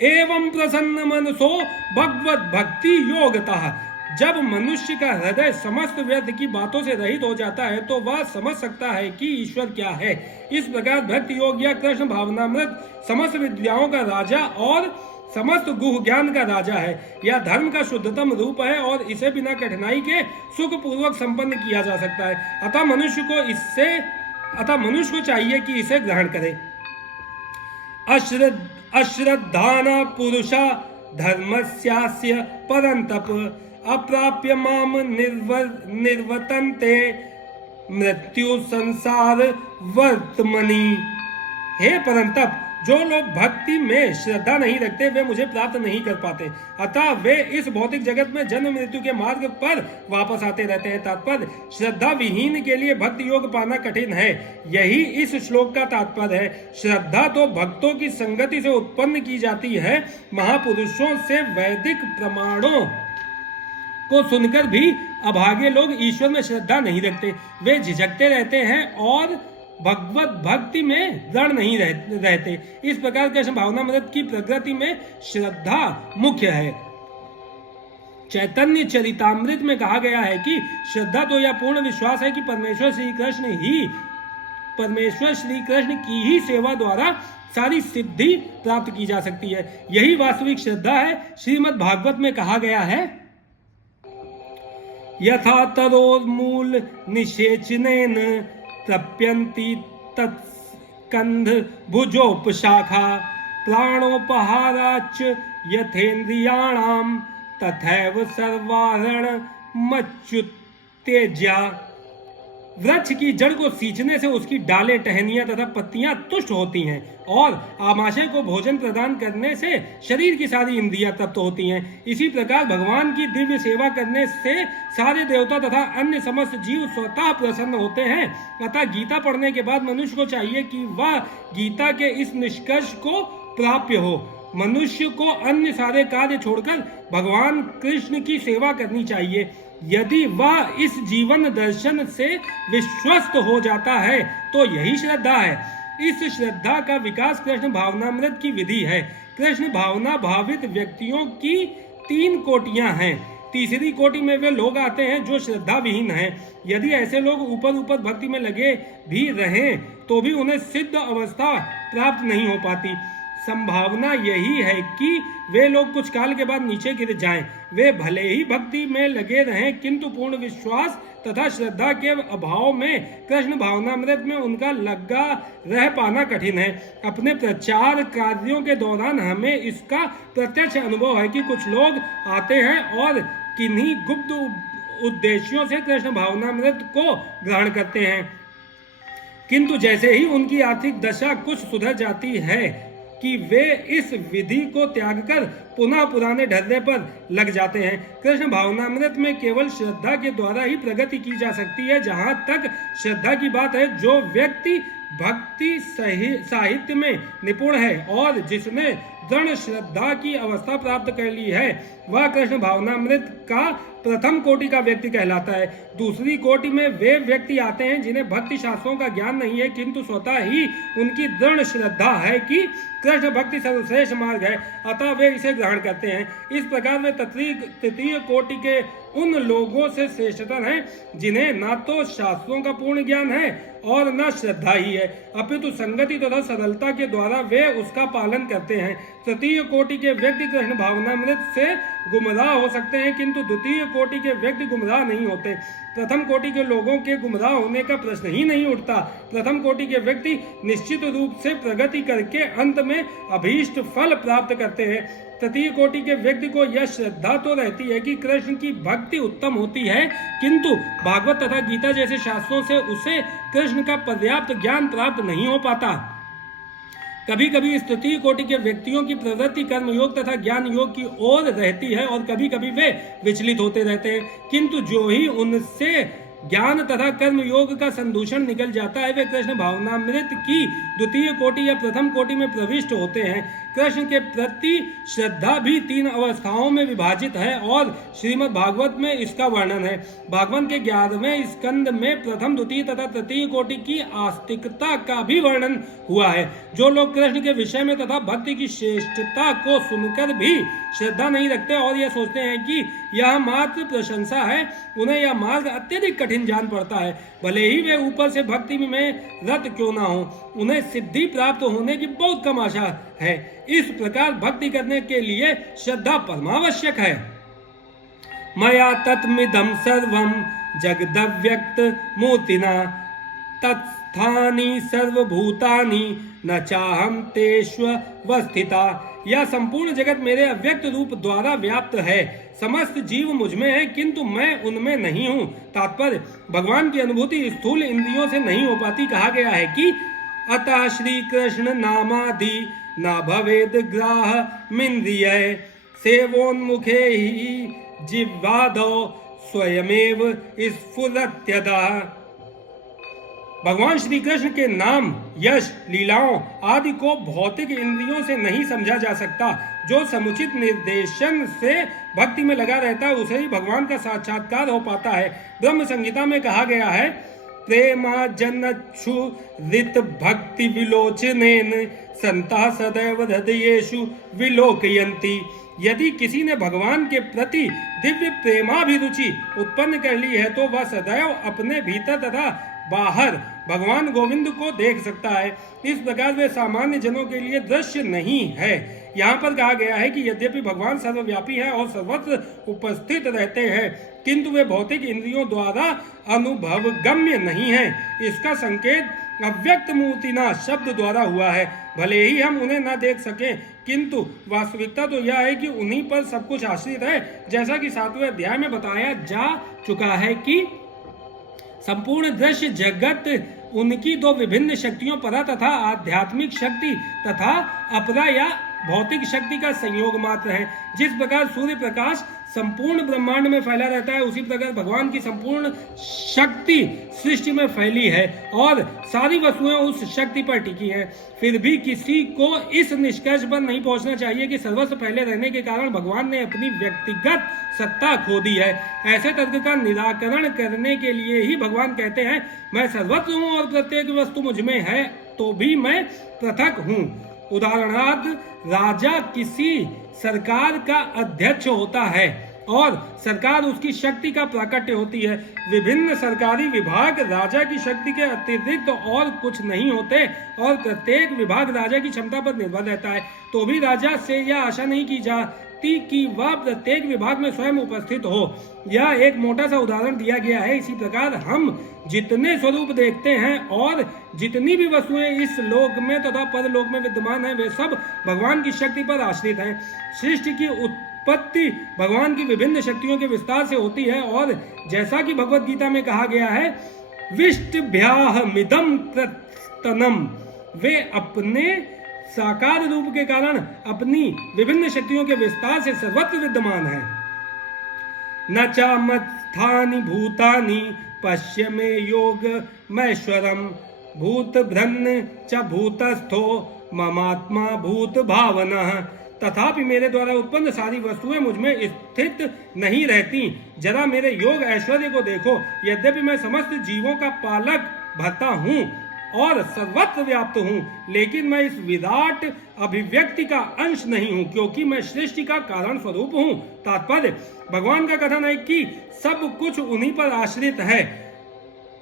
एवं प्रसन्न मनसो भगवत भक्ति योगतः। जब मनुष्य का हृदय समस्त व्यर्थ की बातों से रहित हो जाता है तो वह समझ सकता है कि ईश्वर क्या है। इस प्रकार भक्ति योग या कृष्ण भावनामृत समस्त विद्याओं का राजा और समस्त गुह ज्ञान का राजा है। यह धर्म का शुद्धतम रूप है और इसे बिना कठिनाई के सुख पूर्वक संपन्न किया जा सकता है। अतः मनुष्य को चाहिए कि इसे ग्रहण करे। अश्रद्धाना पुरुषा धर्मस्यास्य परंतप अप्राप्य माम निर्वर्तन्ते मृत्यु संसार वर्तमनि। हे परंतप, जो लोग भक्ति में श्रद्धा नहीं रखते वे मुझे प्राप्त नहीं कर पाते, अतः वे इस भौतिक जगत में जन्म मृत्यु के मार्ग पर वापस आते रहते हैं। तात्पर्य, श्रद्धा विहीन के लिए भक्ति योग पाना कठिन है। यही इस श्लोक का तात्पर्य है। श्रद्धा तो भक्तों की संगति से उत्पन्न की जाती है। महापुरुषों से वैदिक प्रमाणों को सुनकर भी अभागे लोग ईश्वर में श्रद्धा नहीं रखते। वे झिझकते रहते हैं और भगवत भक्ति में दृढ़ नहीं रहते। इस प्रकार कृष्ण भावनामृत की प्रकृति में श्रद्धा मुख्य है। चैतन्य चरितामृत में कहा गया है कि श्रद्धा तो यह पूर्ण विश्वास है कि परमेश्वर श्री कृष्ण ही परमेश्वर श्री कृष्ण की ही सेवा द्वारा सारी सिद्धि प्राप्त की जा सकती है। यही वास्तविक श्रद्धा है। श्रीमद् भागवत में कहा गया है, यथा तरोर्मूल निषेचनेन तप्यन्ति तत्स्कंध भुजोपशाखा प्राणोपहाराच यथेन्द्रियाणाम तथैव सर्वारण मच्युत्तेज्या। वृक्ष की जड़ को सींचने से उसकी डालें, टहनियां तथा पत्तियां तुष्ट होती हैं और आमाशय को भोजन प्रदान करने से शरीर की सारी इंद्रियां तृप्त होती हैं। इसी प्रकार भगवान की दिव्य सेवा करने से सारे देवता तथा अन्य समस्त जीव स्वतः प्रसन्न होते हैं। अतः गीता पढ़ने के बाद मनुष्य को चाहिए कि वह गीता के इस निष्कर्ष को प्राप्य हो। मनुष्य को अन्य सारे कार्य छोड़कर भगवान कृष्ण की सेवा करनी चाहिए। यदि वह इस जीवन दर्शन से विश्वस्त हो जाता है तो यही श्रद्धा है। इस श्रद्धा का विकास कृष्ण भावनामृत की विधि है। कृष्ण भावना भावित व्यक्तियों की 3 कोटियां हैं। तीसरी कोटि में वे लोग आते हैं जो श्रद्धा विहीन हैं। यदि ऐसे लोग ऊपर ऊपर भक्ति में लगे भी रहें तो भी उन्हें सिद्ध अवस्था प्राप्त नहीं हो पाती। संभावना यही है कि वे लोग कुछ काल के बाद नीचे गिर जाएं। वे भले ही भक्ति में लगे रहें किंतु पूर्ण विश्वास तथा श्रद्धा के अभाव में कृष्ण भावनामृत में उनका लगा रह पाना कठिन है। अपने प्रचार कार्यों के दौरान हमें इसका प्रत्यक्ष अनुभव है कि कुछ लोग आते हैं और किन्हीं गुप्त उद्देश्यों से कृष्ण भावनामृत को ग्रहण करते हैं, किंतु जैसे ही उनकी आर्थिक दशा कुछ सुधर जाती है कि वे इस विधि को त्याग कर पुनः पुराने ढर्रे पर लग जाते हैं। कृष्ण भावनामृत में केवल श्रद्धा के द्वारा ही प्रगति की जा सकती है। जहाँ तक श्रद्धा की बात है, जो व्यक्ति भक्ति साहित्य में निपुण है और जिसने दृढ़ श्रद्धा की अवस्था प्राप्त कर ली है, वह कृष्ण भावनामृत का प्रथम कोटि का व्यक्ति कहलाता है। दूसरी कोटि में वे व्यक्ति आते हैं जिन्हें भक्ति शास्त्रों का ज्ञान नहीं है, किंतु स्वतः ही उनकी दृढ़ श्रद्धा है कि कृष्ण भक्ति सर्वश्रेष्ठ मार्ग है, अतः वे इसे ग्रहण करते हैं। इस प्रकार वे तृतीय कोटि के उन लोगों से श्रेष्ठतर हैं जिन्हें ना तो शास्त्रों का पूर्ण ज्ञान है और न श्रद्धा ही है, अपितु संगति तथा सरलता के द्वारा वे उसका पालन करते हैं। तृतीय कोटि के व्यक्ति कृष्ण भावनामृत से गुमराह हो सकते हैं, किंतु द्वितीय कोटि के व्यक्ति गुमराह नहीं होते। प्रथम कोटि के लोगों के गुमराह होने का प्रश्न ही नहीं उठता। प्रथम कोटि के व्यक्ति निश्चित रूप से प्रगति करके अंत में अभीष्ट फल प्राप्त करते हैं। तृतीय कोटि के व्यक्ति को यह श्रद्धा तो रहती है कि कृष्ण की भक्ति उत्तम होती है, किंतु भागवत तथा गीता जैसे शास्त्रों से उसे कृष्ण का पर्याप्त ज्ञान प्राप्त नहीं हो पाता। कभी कभी इस तृतीय कोटि के व्यक्तियों की प्रवृत्ति कर्म योग तथा ज्ञान योग की ओर रहती है और कभी कभी वे विचलित होते रहते हैं, किंतु जो ही उनसे ज्ञान तथा कर्म योग का संदूषण निकल जाता है, वे कृष्ण भावनामृत की द्वितीय कोटि या प्रथम कोटि में प्रविष्ट होते हैं। कृष्ण के प्रति श्रद्धा भी 3 अवस्थाओं में विभाजित है और श्रीमद् भागवत में इसका वर्णन है। भागवत के 11वें स्कंद में प्रथम, द्वितीय तथा तृतीय कोटि की आस्तिकता का भी वर्णन हुआ है। जो लोग कृष्ण के विषय में तथा भक्ति की श्रेष्ठता को सुनकर भी श्रद्धा नहीं रखते और यह सोचते हैं कि यह मात्र प्रशंसा है, उन्हें यह मार्ग अत्यधिक कठिन जान पड़ता है। भले ही वे ऊपर से भक्ति में रत क्यों ना हो, उन्हें सिद्धि प्राप्त होने की बहुत कम आशा है। इस प्रकार भक्ति करने के लिए श्रद्धा परमावश्यक है। मया तत्मिदं सर्वं जगदव्यक्त मूर्तिना तत्स्थानि सर्वभूतानि न चाहम तेष्वस्थिता। यह संपूर्ण जगत मेरे अव्यक्त रूप द्वारा व्याप्त है। समस्त जीव मुझ में है, किंतु मैं उनमें नहीं हूँ। तात्पर्य, भगवान की अनुभूति स्थूल इंद्रियों से नहीं हो पाती। कहा गया है कि अतः श्री कृष्ण नामादि न भवेद ग्राहमिन्द्रिय सेवोन्मुखे ही जिह्वादौ स्वयमेव स्फुरत्यदा। भगवान श्री कृष्ण के नाम, यश, लीलाओं आदि को भौतिक इंद्रियों से नहीं समझा जा सकता। जो समुचित निर्देशन से भक्ति में लगा रहता है, उसे ही भगवान का साक्षात्कार हो पाता है। ब्रह्म संहिता में कहा गया है, प्रेमा जनक्षु रित भक्ति विलोचनेन संता सदैव हृदयेषु विलोकयन्ति। यदि किसी ने भगवान के प्रति दिव्य प्रेमाभिरुचि उत्पन्न कर ली है तो वह सदैव अपने भीतर तथा बाहर भगवान गोविंद को देख सकता है। इस प्रकार वे सामान्य जनों के लिए दृश्य नहीं है। यहाँ पर कहा गया है कि यद्यपि भगवान सर्वव्यापी है और सर्वत्र उपस्थित रहते हैं, किंतु वे भौतिक इंद्रियों द्वारा अनुभव गम्य नहीं है। इसका संकेत अव्यक्त मूर्तिना शब्द द्वारा हुआ है। भले ही हम उन्हें न देख सकें, किंतु वास्तविकता तो यह है कि उन्हीं पर सब कुछ आश्रित है। जैसा कि 7वें अध्याय में बताया जा चुका है कि संपूर्ण दृश्य जगत उनकी दो विभिन्न शक्तियों परा तथा आध्यात्मिक शक्ति तथा अपरा या भौतिक शक्ति का संयोग मात्र है। जिस प्रकार सूर्य प्रकाश संपूर्ण ब्रह्मांड में फैला रहता है, उसी प्रकार भगवान की संपूर्ण शक्ति सृष्टि में फैली है और सारी वस्तुएं उस शक्ति पर टिकी हैं। फिर भी किसी को इस निष्कर्ष पर नहीं पहुंचना चाहिए कि सर्वस्व पहले रहने के कारण भगवान ने अपनी व्यक्तिगत सत्ता खो दी है। ऐसे तर्क का निराकरण करने के लिए ही भगवान कहते हैं, मैं सर्वत्र हूं और प्रत्येक वस्तु मुझ में है तो भी मैं पृथक हूं। उदाहरणार्थ, राजा किसी सरकार का अध्यक्ष होता है और सरकार उसकी शक्ति का प्राकट्य होती है। विभिन्न सरकारी विभाग राजा की शक्ति के अतिरिक्त और कुछ नहीं होते और प्रत्येक विभाग राजा की क्षमता पर निर्भर रहता है। तो भी राजा से यह आशा नहीं की जाती कि वह प्रत्येक विभाग में स्वयं उपस्थित हो। यह एक मोटा सा उदाहरण दिया गया है। इसी प्रकार हम जितने स्वरूप देखते हैं और जितनी भी वस्तुएं इस लोक में तथा परलोक में विद्यमान है, वे सब भगवान की शक्ति पर आश्रित हैं। सृष्टि की उत्पत्ति भगवान की विभिन्न शक्तियों के विस्तार से होती है और जैसा कि भगवत गीता में कहा गया है, विष्टभ्याहमिदं तनम, वे अपने साकार रूप के कारण अपनी विभिन्न शक्तियों के विस्तार से सर्वत्र विद्यमान है। न चामत्थानि भूतानि पश्य मे योग मैश्वरम भूत भ्रन्न च भूतस्थो ममात्मा भूत भावना। तथापि मेरे द्वारा उत्पन्न सारी वस्तुएं मुझ में स्थित नहीं रहती। जरा मेरे योग ऐश्वर्य को देखो। यद्यपि मैं समस्त जीवों का पालक भर्ता हूँ और सर्वत्र व्याप्त हूँ, लेकिन मैं इस विराट अभिव्यक्ति का अंश नहीं हूँ, क्योंकि मैं सृष्टि का कारण स्वरूप हूँ। तात्पर्य, भगवान का कथन है कि सब कुछ उन्हीं पर आश्रित है।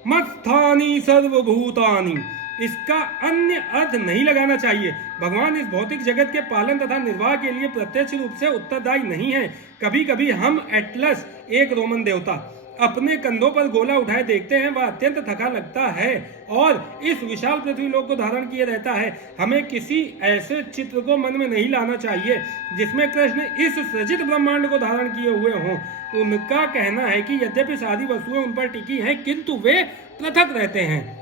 मत्स्थानि सर्वभूतानि, इसका अन्य अर्थ नहीं लगाना चाहिए। भगवान इस भौतिक जगत के पालन तथा निर्वाह के लिए प्रत्यक्ष रूप से उत्तरदायी नहीं है। कभी कभी हम एटलस, एक रोमन देवता, अपने कंधों पर गोला उठाए देखते हैं। वह अत्यंत थका लगता है और इस विशाल पृथ्वीलोक को धारण किए रहता है। हमें किसी ऐसे चित्र को मन में नहीं लाना चाहिए जिसमें कृष्ण इस सृजित ब्रह्मांड को धारण किए हुए हों। उनका कहना है कि यद्यपि सारी वस्तुएं उन पर टिकी हैं, किंतु वे पृथक रहते हैं।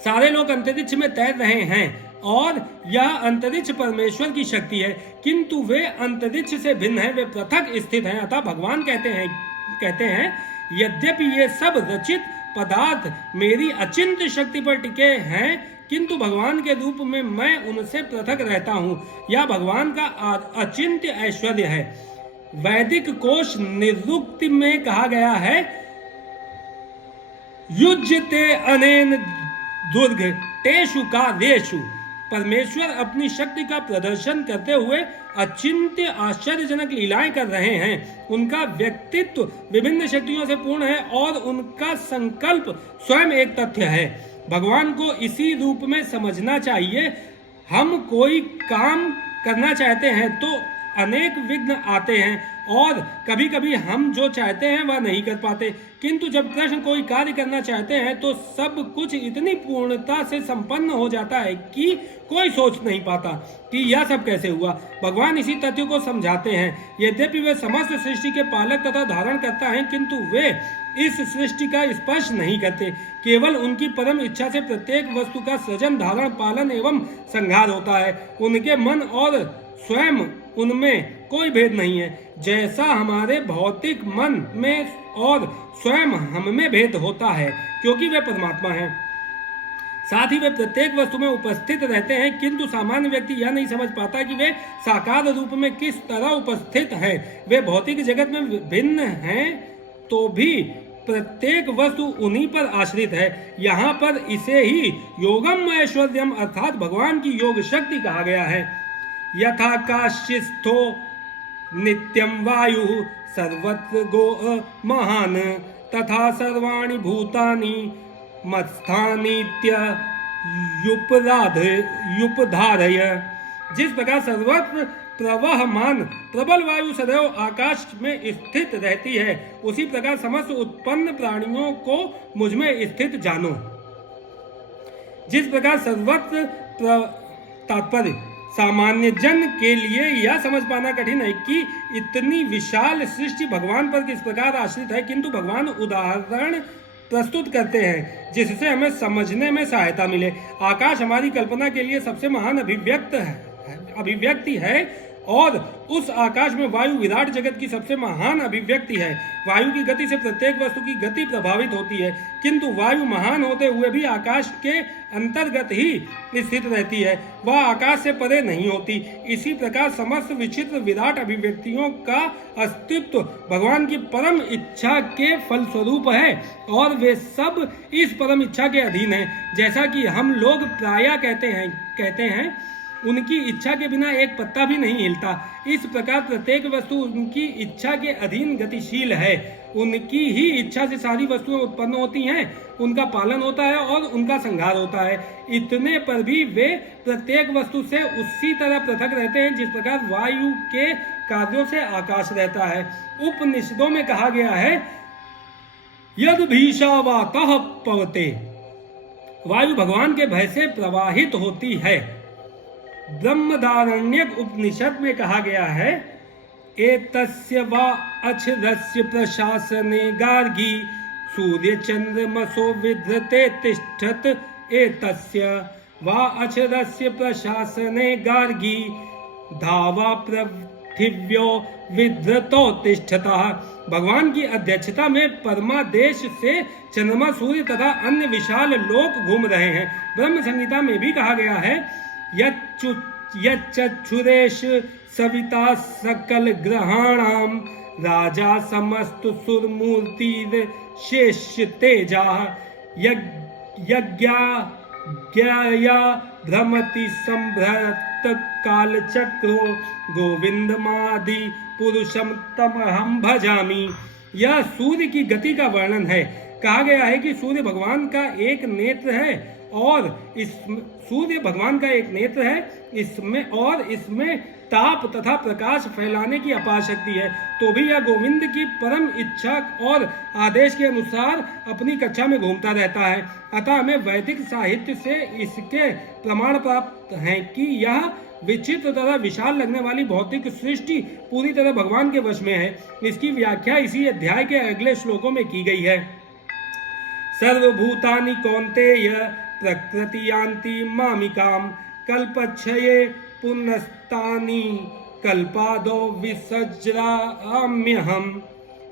सारे लोग अंतरिक्ष में तैर रहे हैं और यह अंतरिक्ष परमेश्वर की शक्ति है, किंतु वे अंतरिक्ष से भिन्न हैं, वे पृथक स्थित हैं। अतः भगवान कहते हैं यद्यपि ये सब रचित पदार्थ मेरी अचिंत्य शक्ति पर टिके हैं, किंतु भगवान के रूप में मैं उनसे पृथक रहता हूँ। यह भगवान का अचिंत्य ऐश्वर्य है। वैदिक कोश निरुक्ति में कहा गया है, युज्यते अनेन दुर्ग तेषु कार्येषु। परमेश्वर अपनी शक्ति का प्रदर्शन करते हुए अचिंत्य आश्चर्यजनक लीलाएं कर रहे हैं। उनका व्यक्तित्व विभिन्न शक्तियों से पूर्ण है और उनका संकल्प स्वयं एक तथ्य है। भगवान को इसी रूप में समझना चाहिए। हम कोई काम करना चाहते हैं तो अनेक विघ्न आते हैं और कभी कभी हम जो चाहते हैं वह नहीं कर पाते, किंतु जब कृष्ण कोई कार्य करना चाहते हैं तो सब कुछ इतनी पूर्णता से संपन्न हो जाता है कि कोई सोच नहीं पाता कि यह सब कैसे हुआ। भगवान इसी तथ्य को समझाते हैं। यद्यपि वे समस्त सृष्टि के पालक तथा धारण करता है, किंतु वे इस सृष्टि का स्पर्श नहीं करते। केवल उनकी परम इच्छा से प्रत्येक वस्तु का सृजन, धारण, पालन एवं संहार होता है। उनके मन और स्वयं उनमें कोई भेद नहीं है। जैसा हमारे भौतिक मन में और स्वयं हम में भेद होता है, क्योंकि वे परमात्मा हैं। साथ ही वे प्रत्येक वस्तु में उपस्थित रहते हैं, किंतु सामान्य व्यक्ति यह नहीं समझ पाता कि वे साकार रूप में किस तरह उपस्थित हैं। वे भौतिक जगत में भिन्न हैं तो भी प्रत्येक वस्तु उन्हीं पर आश्रित है। यहाँ पर इसे ही योगम ऐश्वर्यम अर्थात भगवान की योग शक्ति कहा गया है। यथाकाशिस्थो नित्यं वायु सर्वत्र गो महान तथा सर्वाणि भूतानि मत्स्थानीत्य युपधारय। जिस प्रकार सर्वत्र प्रवहमान प्रबल वायु सदैव आकाश में स्थित रहती है, उसी प्रकार समस्त उत्पन्न प्राणियों को मुझ में स्थित जानो। जिस प्रकार सर्वत्र तात्पर्य सामान्य जन के लिए यह समझ पाना कठिन है कि इतनी विशाल सृष्टि भगवान पर किस प्रकार आश्रित है, किंतु भगवान उदाहरण प्रस्तुत करते हैं जिससे हमें समझने में सहायता मिले। आकाश हमारी कल्पना के लिए सबसे महान अभिव्यक्ति है और उस आकाश में वायु विराट जगत की सबसे महान अभिव्यक्ति है। वायु की गति से प्रत्येक वस्तु की गति प्रभावित होती है, किंतु वायु महान होते हुए भी आकाश के अंतर्गत ही स्थित रहती है, वह आकाश से परे नहीं होती। इसी प्रकार समस्त विचित्र विराट अभिव्यक्तियों का अस्तित्व भगवान की परम इच्छा के फलस्वरूप है और वे सब इस परम इच्छा के अधीन हैं। जैसा कि हम लोग प्रायः कहते हैं उनकी इच्छा के बिना एक पत्ता भी नहीं हिलता, इस प्रकार प्रत्येक वस्तु उनकी इच्छा के अधीन गतिशील है। उनकी ही इच्छा से सारी वस्तुएं उत्पन्न होती हैं, उनका पालन होता है और उनका संहार होता है। इतने पर भी वे प्रत्येक वस्तु से उसी तरह पृथक रहते हैं जिस प्रकार वायु के कार्यों से आकाश रहता है। उपनिषदों में कहा गया है, यद भीषावातः पवते, वायु भगवान के भय से प्रवाहित होती है। ब्रह्मदारण्यक उपनिषद में कहा गया है, एतस्य वा अक्षरस्य प्रशासने गार्गी सूर्य चंद्रमसो विधृते तिष्ठत, एतस्य वा अक्षरस्य प्रशासने गार्गी धावा पृथिव्यो विधृतो तिष्ठतः। भगवान की अध्यक्षता में परमादेश से चंद्रमा, सूर्य तथा अन्य विशाल लोक घूम रहे हैं। ब्रह्म संहिता में भी कहा गया है, यच्चक्षुरेश सविता सकल ग्रहाणाम राजा समस्त सुरमूर्ति शेष तेजा यज्ञा भ्रमति संभ्रत काल चक्रो गोविंदमादि पुरुषम तमहम भजामि। यह सूर्य की गति का वर्णन है। कहा गया है कि सूर्य भगवान का एक नेत्र है और इसमें ताप तथा प्रकाश फैलाने की अपार शक्ति है। तो भी यह गोविंद की परम इच्छा और आदेश के अनुसार अपनी कक्षा में घूमता रहता है। अतः हमें वैदिक साहित्य से इसके प्रमाण प्राप्त हैं कि यह विचित्र तथा विशाल लगने वाली भौतिक सृष्टि पूरी तरह भगवान के वश में है। इसकी व्याख्या इसी अध्याय के अगले श्लोकों में की गई है। सर्वभूतानि कौन्तेय प्रकृति यान्ति मामिकाम कल्पक्षये पुनस्तानि कल्पादो विसज्राम्यहम्।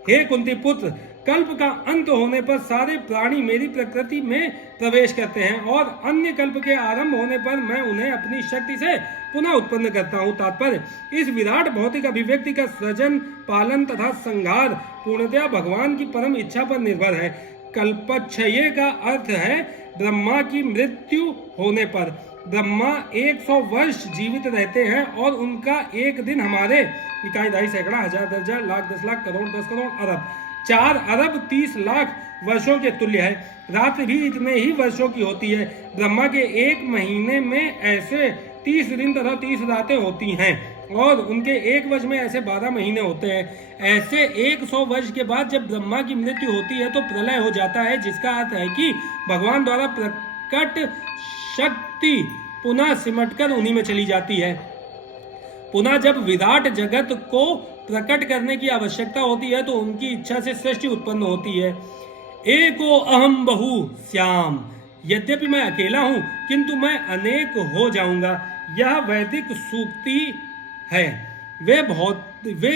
हे कुंती पुत्र, कल्प का अंत होने पर सारे प्राणी मेरी प्रकृति में प्रवेश करते हैं और अन्य कल्प के आरंभ होने पर मैं उन्हें अपनी शक्ति से पुनः उत्पन्न करता हूँ। तात्पर्य, इस विराट भौतिक अभिव्यक्ति का सृजन, पालन तथा संहार पूर्णतया भगवान की परम इच्छा पर निर्भर है। कल्पक्षय का अर्थ है ब्रह्मा की मृत्यु होने पर। ब्रह्मा 100 वर्ष जीवित रहते हैं और उनका एक दिन हमारे इकाई, दहाई, सैकड़ा, हजार, दर्जन, लाख, 10 लाख, करोड़, 10 करोड़, अरब, 4 अरब 30 लाख वर्षों के तुल्य है। रात भी इतने ही वर्षों की होती है। ब्रह्मा के एक महीने में ऐसे 30 दिन तथा 30 रातें होती हैं और उनके एक वर्ष में ऐसे 12 महीने होते हैं। ऐसे 100 वर्ष के बाद जब ब्रह्मा की मृत्यु होती है तो प्रलय हो जाता है, जिसका अर्थ है कि भगवान द्वारा प्रकट शक्ति पुनः सिमटकर उन्हीं में चली जाती है। पुनः जब विराट जगत को प्रकट करने की आवश्यकता होती है तो उनकी इच्छा से सृष्टि उत्पन्न होती है। एको अहम बहु श्याम, यद्यपि मैं अकेला हूं किंतु मैं अनेक हो जाऊंगा। यह वैदिक सूक्ति है। वे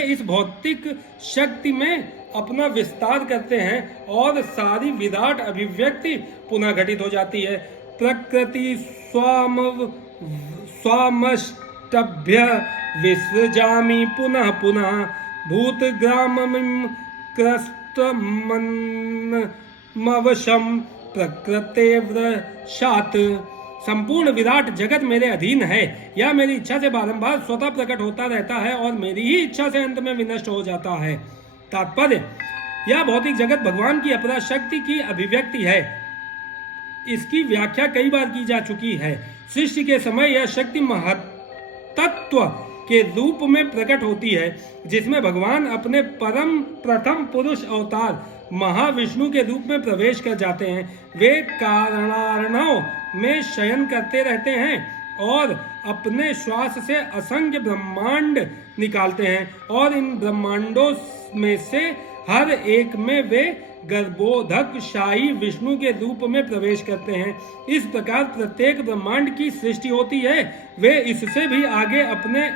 इस भौतिक शक्ति में अपना विस्तार करते हैं और सारी विराट अभिव्यक्ति पुनः घटित हो जाती है। प्रकृति स्वामष्टभ्य विसृजामि पुनः पुनः भूतग्राममिं क्रस्तमन्मवशं प्रकृतेर्वशात्। संपूर्ण विराट जगत मेरे अधीन है। यह मेरी इच्छा से बारंबार स्वतः प्रकट होता रहता है और मेरी ही इच्छा से अंत में विनष्ट हो जाता है। तात्पर्य, यह भौतिक जगत भगवान की अपरा शक्ति की अभिव्यक्ति है। इसकी व्याख्या कई बार की जा चुकी है। सृष्टि के समय यह शक्ति महत्त्व के रूप में प्रकट होती है, जिसमें भगवान अपने परम प्रथम पुरुष अवतार महाविष्णु के रूप में प्रवेश कर जाते हैं। वे कारणार्णव में शयन करते रहते हैं और अपने श्वास से असंख्य ब्रह्मांड निकालते हैं, और इन ब्रह्मांडों में से हर एक में वे गर्भोधक शाही विष्णु के रूप में प्रवेश करते हैं। इस प्रकार प्रत्येक ब्रह्मांड की सृष्टि होती है। वे इससे भी आगे अपने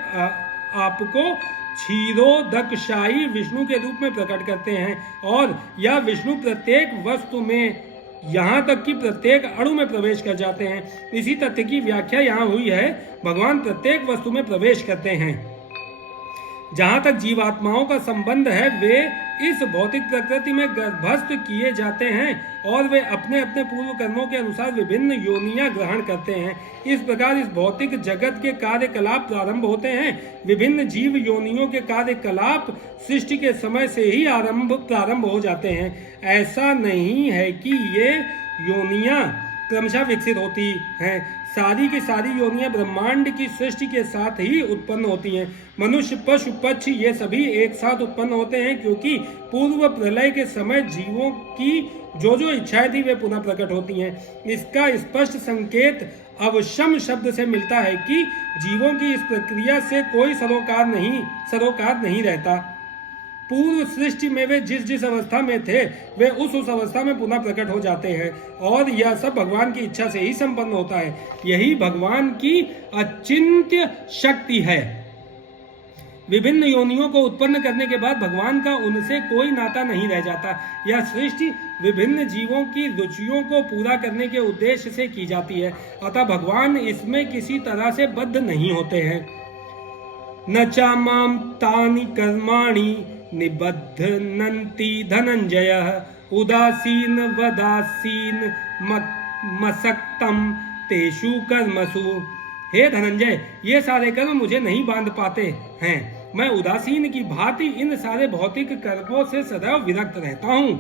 आप को क्षीरोदक शाही विष्णु के रूप में प्रकट करते हैं, और यह विष्णु प्रत्येक वस्तु में, यहाँ तक कि प्रत्येक अणु में प्रवेश कर जाते हैं। इसी तथ्य की व्याख्या यहाँ हुई है, भगवान प्रत्येक वस्तु में प्रवेश करते हैं। जहाँ तक जीवात्माओं का संबंध है, वे इस भौतिक प्रकृति में गर्भस्थ किए जाते हैं और वे अपने अपने पूर्व कर्मों के अनुसार विभिन्न योनियां ग्रहण करते हैं। इस प्रकार इस भौतिक जगत के कार्यकलाप प्रारंभ होते हैं। विभिन्न जीव योनियों के कार्यकलाप सृष्टि के समय से ही प्रारंभ हो जाते हैं। ऐसा नहीं है कि ये योनियां क्रमशः विकसित होती हैं। सारी की सारी योनियां ब्रह्मांड की सृष्टि के साथ ही उत्पन्न होती हैं। मनुष्य, पशु, पक्षी ये सभी एक साथ उत्पन्न होते हैं, क्योंकि पूर्व प्रलय के समय जीवों की जो जो इच्छाएं थी वे पुनः प्रकट होती हैं। इसका स्पष्ट संकेत अवश्यम शब्द से मिलता है कि जीवों की इस प्रक्रिया से कोई सरोकार नहीं रहता। पूर्व सृष्टि में वे जिस जिस अवस्था में थे, वे उस अवस्था में पुनः प्रकट हो जाते हैं, और यह सब भगवान की इच्छा से ही संपन्न होता है। यही भगवान की अचिंत्य शक्ति है। विभिन्न योनियों को उत्पन्न करने के बाद भगवान का उनसे कोई नाता नहीं रह जाता। यह सृष्टि विभिन्न जीवों की रुचियों को पूरा करने के उद्देश्य से की जाती है, अतः भगवान इसमें किसी तरह से बद्ध नहीं होते हैं। न चा माम तानि कर्माणि निबध्नन्ति धनंजयः उदासीन वदासीन मसक्तम तेषु कर्मसु। हे धनंजय, ये सारे कर्म मुझे नहीं बांध पाते हैं। मैं उदासीन की भांति इन सारे भौतिक कर्मों से सदैव विरक्त रहता हूँ।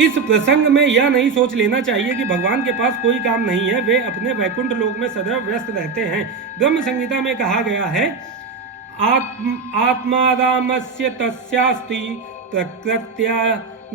इस प्रसंग में यह नहीं सोच लेना चाहिए कि भगवान के पास कोई काम नहीं है, वे अपने वैकुंठ लोक में सदैव व्यस्त रहते हैं। ब्रह्म संहिता में कहा गया है, आत्मा रामस्य तस्यास्ति प्रकृत्या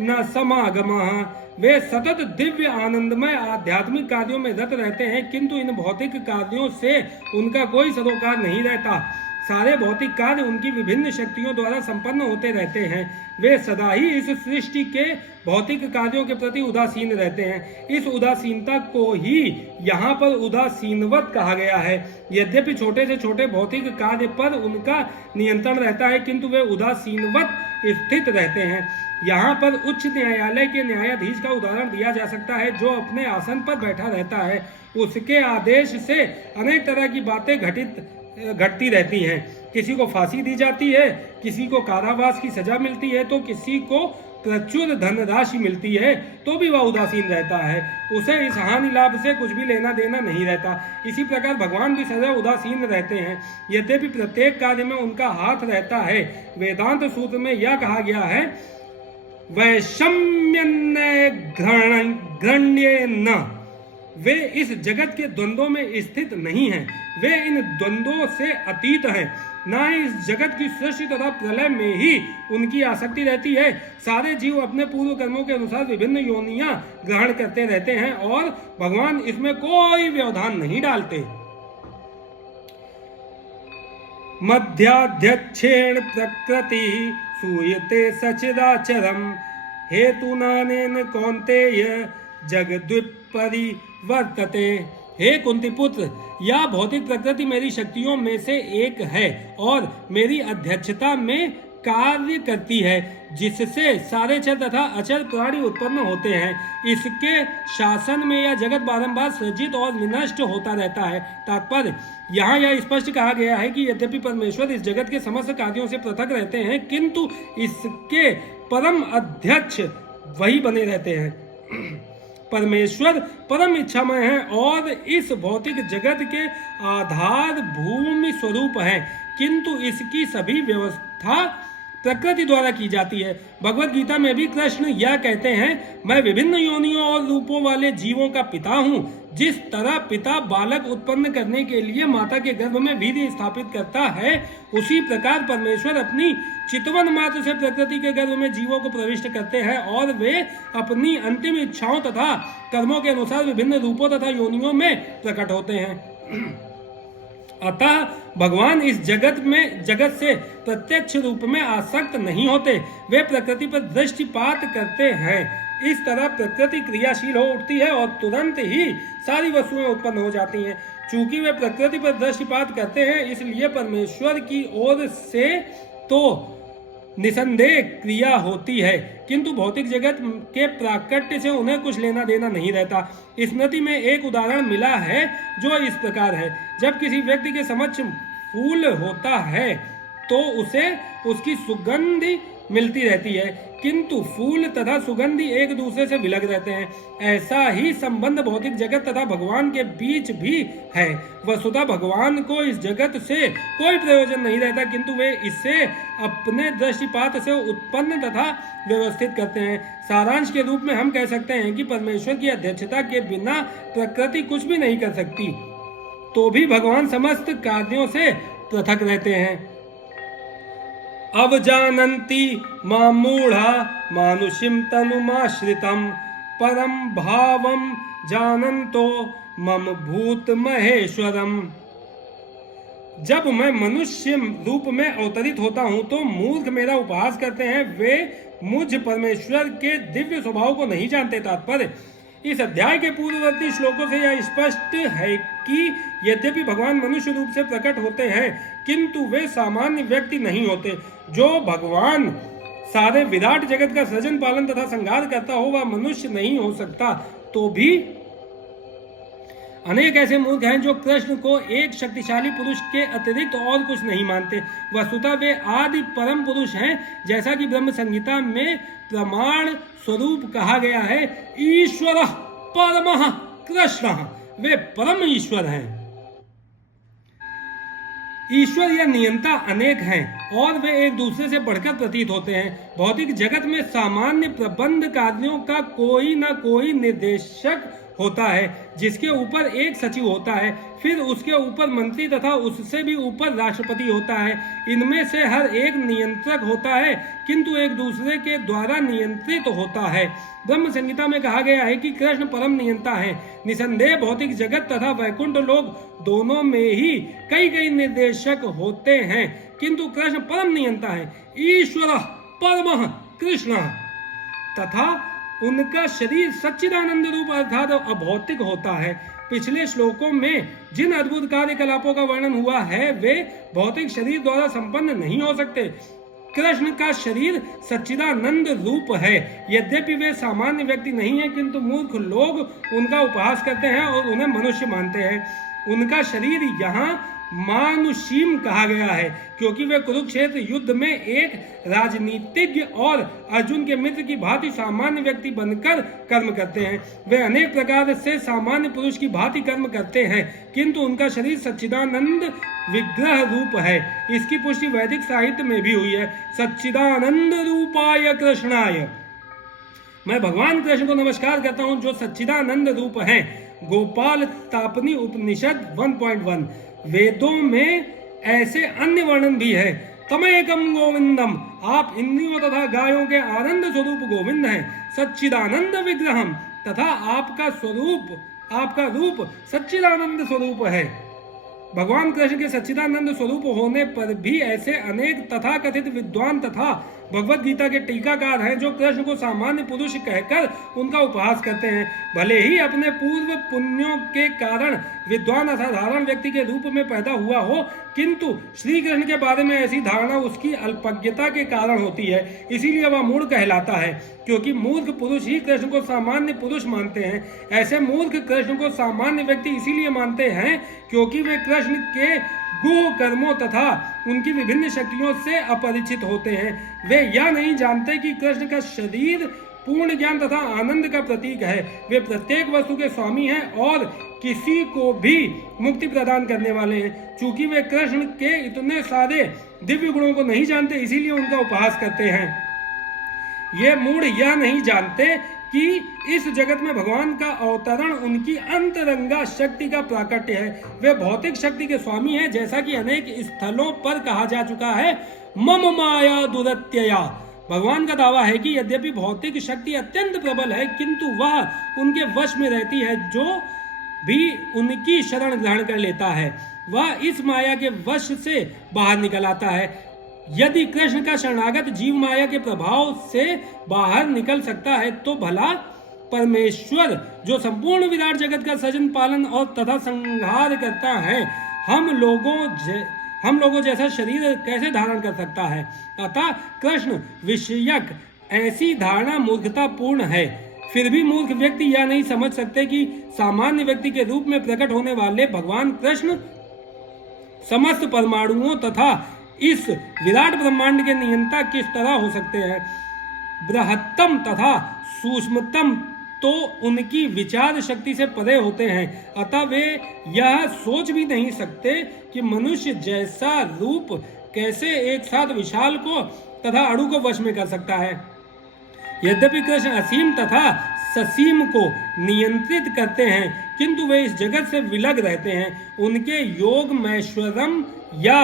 न समागमः। वे सतत दिव्य आनंदमय आध्यात्मिक कार्यों में रत रहते हैं, किंतु इन भौतिक कार्यों से उनका कोई सरोकार नहीं रहता। सारे भौतिक कार्य उनकी विभिन्न शक्तियों द्वारा संपन्न होते रहते हैं। वे सदा ही इस सृष्टि के भौतिक कार्यों के प्रति उदासीन रहते हैं। इस उदासीनता को ही यहाँ पर उदासीनवत कहा गया है। यद्यपि छोटे से छोटे भौतिक कार्य पर उनका नियंत्रण रहता है, किंतु वे उदासीनवत स्थित रहते हैं। यहाँ पर उच्च न्यायालय के न्यायाधीश का उदाहरण दिया जा सकता है, जो अपने आसन पर बैठा रहता है। उसके आदेश से अनेक तरह की बातें घटती रहती हैं। किसी को फांसी दी जाती है, किसी को कारावास की सजा मिलती है, तो किसी को प्रचुर धनराशि मिलती है, तो भी वह उदासीन रहता है। उसे इस हानि लाभ से कुछ भी लेना देना नहीं रहता। इसी प्रकार भगवान भी सदैव उदासीन रहते हैं, यद्यपि प्रत्येक कार्य में उनका हाथ रहता है। वेदांत सूत्र में यह कहा गया है, वैषम्य घृण्य न। वे इस जगत के द्वंद्वों में स्थित नहीं हैं, वे इन द्वंद्वों से अतीत हैं। न इस जगत की सृष्टि तथा प्रलय में ही उनकी आसक्ति रहती है। सारे जीव अपने पूर्व कर्मों के अनुसार विभिन्न योनियां ग्रहण करते रहते हैं, और भगवान इसमें कोई व्यवधान नहीं डालते। मध्याध्यक्षेण प्रकृति सूयते सचिदाचरम हेतुनानेन कौन्तेय जगद्विपरिवर्तते। हे कुंती पुत्र, यह भौतिक प्रकृति मेरी शक्तियों में से एक है और मेरी अध्यक्षता में कार्य करती है, जिससे सारे चर तथा अचर प्राणी उत्पन्न होते हैं। इसके शासन में यह जगत बारंबार सृजित और विनष्ट होता रहता है। तात्पर्य, यहाँ यह स्पष्ट कहा गया है कि यद्यपि परमेश्वर इस जगत के समस्त कार्यों से पृथक रहते हैं, किंतु इसके परम अध्यक्ष वही बने रहते हैं। परमेश्वर परम इच्छामय है और इस भौतिक जगत के आधार भूमि स्वरूप है, किंतु इसकी सभी व्यवस्था प्रकृति द्वारा की जाती है। भगवत गीता में भी कृष्ण यह कहते हैं, मैं विभिन्न योनियों और रूपों वाले जीवों का पिता हूँ। जिस तरह पिता बालक उत्पन्न करने के लिए माता के गर्भ में वीर्य स्थापित करता है, उसी प्रकार परमेश्वर अपनी चितवन मात्र से प्रकृति के गर्भ में जीवों को प्रविष्ट करते हैं और वे अपनी अंतिम इच्छाओं तथा कर्मों के अनुसार विभिन्न रूपों तथा योनियों में प्रकट होते हैं। अतः भगवान इस जगत से प्रत्यक्ष रूप में आसक्त नहीं होते, वे प्रकृति पर दृष्टिपात करते हैं। इस तरह प्रकृति क्रियाशील हो उठती है और तुरंत ही सारी वस्तुएं उत्पन्न हो जाती हैं। चूंकि वे प्रकृति पर दृष्टिपात करते हैं, इसलिए परमेश्वर की ओर से तो निसंदेह क्रिया होती है, किंतु भौतिक जगत के प्राकट्य से उन्हें कुछ लेना देना नहीं रहता। स्मृति में एक उदाहरण मिला है जो इस प्रकार है। जब किसी व्यक्ति के समक्ष फूल होता है तो उसे उसकी सुगंधि मिलती रहती है, किंतु फूल तथा सुगंधि एक दूसरे से विलग रहते हैं। ऐसा ही संबंध भौतिक जगत तथा भगवान के बीच भी है। वसुधा भगवान को इस जगत से कोई प्रयोजन नहीं रहता, किंतु वे इसे अपने दृष्टिपात से उत्पन्न तथा व्यवस्थित करते हैं। सारांश के रूप में हम कह सकते हैं कि परमेश्वर की अध्यक्षता के बिना प्रकृति कुछ भी नहीं कर सकती, तो भी भगवान समस्त कार्यों से पृथक रहते हैं। अवजानन्ति मां मूढ़ा मानुषिं तनुमाश्रितं परम भावं जानन्तो मम भूत महेश्वरम। जब मैं मनुष्य रूप में अवतरित होता हूं तो मूर्ख मेरा उपहास करते हैं, वे मुझ परमेश्वर के दिव्य स्वभाव को नहीं जानते। तात्पर्य, इस अध्याय के पूर्ववर्ती श्लोकों से यह स्पष्ट है कि यद्यपि भगवान मनुष्य रूप से प्रकट होते हैं, किंतु वे सामान्य व्यक्ति नहीं होते। जो भगवान सारे विराट जगत का सृजन पालन तथा संहार करता हो वह मनुष्य नहीं हो सकता। तो भी अनेक ऐसे मूर्ख हैं जो कृष्ण को एक शक्तिशाली पुरुष के अतिरिक्त और कुछ नहीं मानते। वस्तुतः वे आदि परम पुरुष हैं, जैसा कि ब्रह्म संहिता में प्रमाण स्वरूप कहा गया है। ईश्वर परमः कृष्ण, वे परम ईश्वर हैं। ईश्वर या नियंता अनेक हैं और वे एक दूसरे से बढ़कर प्रतीत होते हैं। भौतिक जगत में सामान्य प्रबंध कार्यों का कोई न कोई निर्देशक होता है, जिसके ऊपर एक सचिव होता है, फिर उसके ऊपर मंत्री तथा उससे भी ऊपर राष्ट्रपति होता है। इनमें से हर एक नियंत्रक होता है, किंतु एक दूसरे के द्वारा नियंत्रित होता है। ब्रह्म संहिता में कहा गया है कि कृष्ण परम नियंता है। निसंदेह भौतिक जगत तथा वैकुंठ लोक दोनों में ही कई कई निर्देशक होते हैं, किंतु कृष्ण परम नियंता है। ईश्वर परमः कृष्ण तथा उनका शरीर सच्चिदानंद रूप अर्थात अभौतिक होता है। पिछले श्लोकों में जिन अद्भुत कार्यकलापों का वर्णन हुआ है वे भौतिक शरीर द्वारा संपन्न नहीं हो सकते। कृष्ण का शरीर सच्चिदानंद रूप है। यद्यपि वे सामान्य व्यक्ति नहीं है, किंतु मूर्ख लोग उनका उपहास करते हैं और उन्हें मनुष्य मानते हैं। उनका शरीर यहाँ मानुषीम कहा गया है, क्योंकि वे कुरुक्षेत्र युद्ध में एक राजनीतिज्ञ और अर्जुन के मित्र की भांति सामान्य व्यक्ति बनकर कर्म करते हैं। वे अनेक प्रकार से सामान्य पुरुष की भांति कर्म करते हैं, किंतु उनका शरीर सच्चिदानंद विग्रह रूप है। इसकी पुष्टि वैदिक साहित्य में भी हुई है। सच्चिदानंद रूपाय कृष्णाय, मैं भगवान कृष्ण को नमस्कार करता हूँ जो सच्चिदानंद रूप हैं। गोपाल तापनी उपनिषद 1.1। वेदों में ऐसे अन्य वर्णन भी है। तमेकम गोविंदम, आप इंद्रियों तथा गायों के आनंद स्वरूप गोविंद हैं। सच्चिदानंद विग्रहम, तथा आपका रूप सच्चिदानंद स्वरूप है। भगवान कृष्ण के सच्चिदानंद स्वरूप होने पर भी ऐसे अनेक तथाकथित विद्वान तथा भगवत गीता के टीकाकार हैं जो कृष्ण को सामान्य पुरुष कहकर उनका उपहास करते हैं। भले ही अपने पूर्व पुण्यों के कारण विद्वान असाधारण व्यक्ति के रूप में पैदा हुआ हो, किंतु श्री कृष्ण के बारे में ऐसी धारणा उसकी अल्पज्ञता के कारण होती है। इसीलिए वह मूढ़ कहलाता है, क्योंकि मूर्ख पुरुष ही कृष्ण को सामान्य पुरुष मानते हैं। ऐसे मूर्ख कृष्ण को सामान्य व्यक्ति इसीलिए मानते हैं क्योंकि वे कृष्ण के गुह कर्मों तथा उनकी विभिन्न शक्तियों से अपरिचित होते हैं। वे यह नहीं जानते कि कृष्ण का शरीर पूर्ण ज्ञान तथा आनंद का प्रतीक है। वे प्रत्येक वस्तु के स्वामी हैं और किसी को भी मुक्ति प्रदान करने वाले हैं। चूंकि वे कृष्ण के इतने सारे दिव्य गुणों को नहीं जानते, इसीलिए उनका उपहास करते हैं। ये मूढ़ यह नहीं जानते कि इस जगत में भगवान का अवतरण उनकी अंतरंगा शक्ति का प्राकट्य है। वे भौतिक शक्ति के स्वामी हैं, जैसा कि अनेक स्थलों पर कहा जा चुका है। मम माया दुरत्यया, भगवान का दावा है कि यद्यपि भौतिक शक्ति अत्यंत प्रबल है, किंतु वह उनके वश में रहती है। जो भी उनकी शरण ग्रहण कर लेता है वह इस माया के वश से बाहर निकल आता है। यदि कृष्ण का शरणागत जीव माया के प्रभाव से बाहर निकल सकता है, तो भला परमेश्वर जो संपूर्ण विराट जगत का सृजन पालन और तथा संहार करता है, हम लोगों जैसा शरीर कैसे धारण कर सकता है। अतः कृष्ण विषयक ऐसी धारणा मूर्खतापूर्ण है। फिर भी मूर्ख व्यक्ति यह नहीं समझ सकते कि सामान्य व्यक्ति के रूप में प्रकट होने वाले भगवान कृष्ण समस्त परमाणुओं तथा इस विराट ब्रह्मांड के नियंता किस तरह हो सकते हैं। बृहत्तम तथा सूक्ष्मतम तो उनकी विचार शक्ति से परे होते हैं, अतः वे यह सोच भी नहीं सकते कि मनुष्य जैसा रूप कैसे एक साथ विशाल को तथा अणु को वश में कर सकता है। यद्यपि कृष्ण असीम तथा ससीम को नियंत्रित करते हैं, किंतु वे इस जगत से विलग रहते हैं। उनके योग मैश्वरम या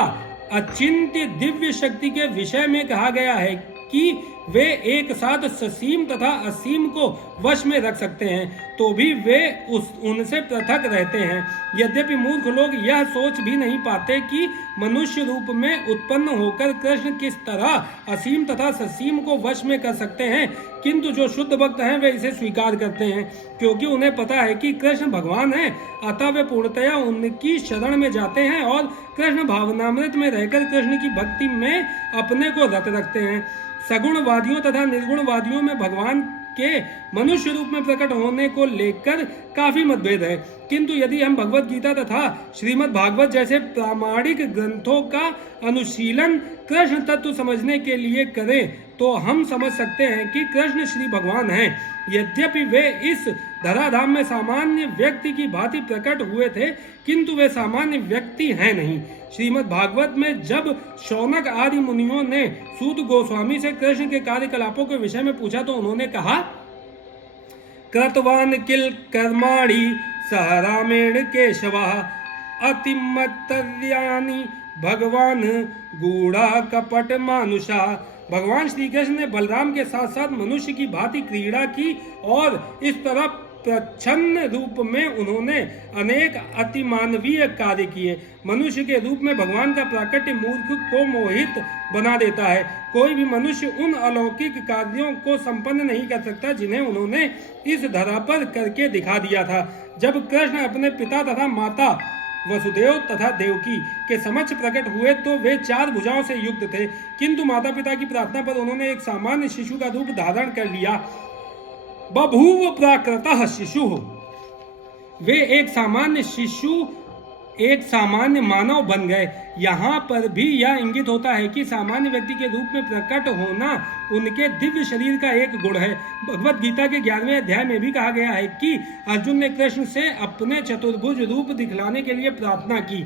अचिंत्य दिव्य शक्ति के विषय में कहा गया है कि वे एक साथ ससीम तथा असीम को वश में रख सकते हैं, तो भी वे उनसे पृथक रहते हैं। यद्यपि मूर्ख लोग यह सोच भी नहीं पाते कि मनुष्य रूप में उत्पन्न होकर कृष्ण किस तरह असीम तथा ससीम को वश में कर सकते हैं, किंतु जो शुद्ध भक्त हैं वे इसे स्वीकार करते हैं, क्योंकि उन्हें पता है कि कृष्ण भगवान है। अतः वे पूर्णतया उनकी शरण में जाते हैं और कृष्ण भावनामृत में रहकर कृष्ण की भक्ति में अपने को रत रखते हैं। सगुणवादियों तथा निर्गुणवादियों में भगवान के मनुष्य रूप में प्रकट होने को लेकर काफी मतभेद है, किंतु यदि हम भगवत गीता तथा श्रीमद् भागवत जैसे प्रामाणिक ग्रंथों का अनुशीलन कृष्ण तत्व समझने के लिए करें, तो हम समझ सकते हैं कि कृष्ण श्री भगवान हैं। यद्यपि वे इस धराधाम में सामान्य व्यक्ति की भांति प्रकट हुए थे, किंतु वे सामान्य व्यक्ति हैं नहीं। श्रीमद् भागवत में जब शौनक आदि मुनियों ने सूत गोस्वामी से कृष्ण के कार्यकलापों के विषय में पूछा, तो उन्होंने कहा, कृतवान किल कर्माणि सह रामेण केशवः अतिमत्तर्यानि भगवान गूढ़ा कपट मानुषा। भगवान श्री कृष्ण ने बलराम के साथ साथ मनुष्य की भांति क्रीड़ा की और इस तरह प्रच्छन्न रूप में उन्होंने अनेक अतिमानवीय कार्य किए। मनुष्य के रूप में भगवान का प्राकट्य मूर्ख को मोहित बना देता है। कोई भी मनुष्य उन अलौकिक कार्यों को संपन्न नहीं कर सकता जिन्हें उन्होंने इस धरा पर करके दिखा दिया था। जब कृष्ण अपने पिता तथा माता वसुदेव तथा देवकी के समक्ष प्रकट हुए, तो वे 4 भुजाओं से युक्त थे, किंतु माता पिता की प्रार्थना पर उन्होंने एक सामान्य शिशु का रूप धारण कर लिया। बभूव प्राकृतः शिशु, वे एक सामान्य मानव बन गए। यहाँ पर भी यह इंगित होता है कि सामान्य व्यक्ति के रूप में प्रकट होना उनके दिव्य शरीर का एक गुण है। भगवत गीता के 11वें अध्याय में भी कहा गया है कि अर्जुन ने कृष्ण से अपने चतुर्भुज रूप दिखलाने के लिए प्रार्थना की।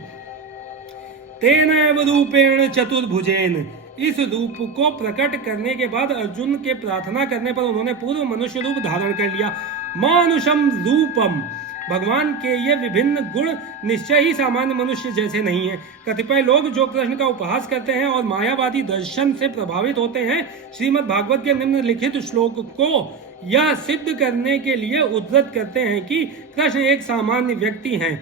तेनैव रूपेण चतुर्भुजेन, इस रूप को प्रकट करने के बाद अर्जुन के प्रार्थना करने पर उन्होंने पूर्व मनुष्य रूप धारण कर लिया। मानुषम रूपम, भगवान के ये विभिन्न गुण निश्चय ही सामान्य मनुष्य जैसे नहीं है। कतिपय लोग जो कृष्ण का उपहास करते हैं और मायावादी दर्शन से प्रभावित होते हैं, श्रीमद् भागवत के निम्नलिखित श्लोक को यह सिद्ध करने के लिए उद्धृत करते हैं कि कृष्ण एक सामान्य व्यक्ति हैं।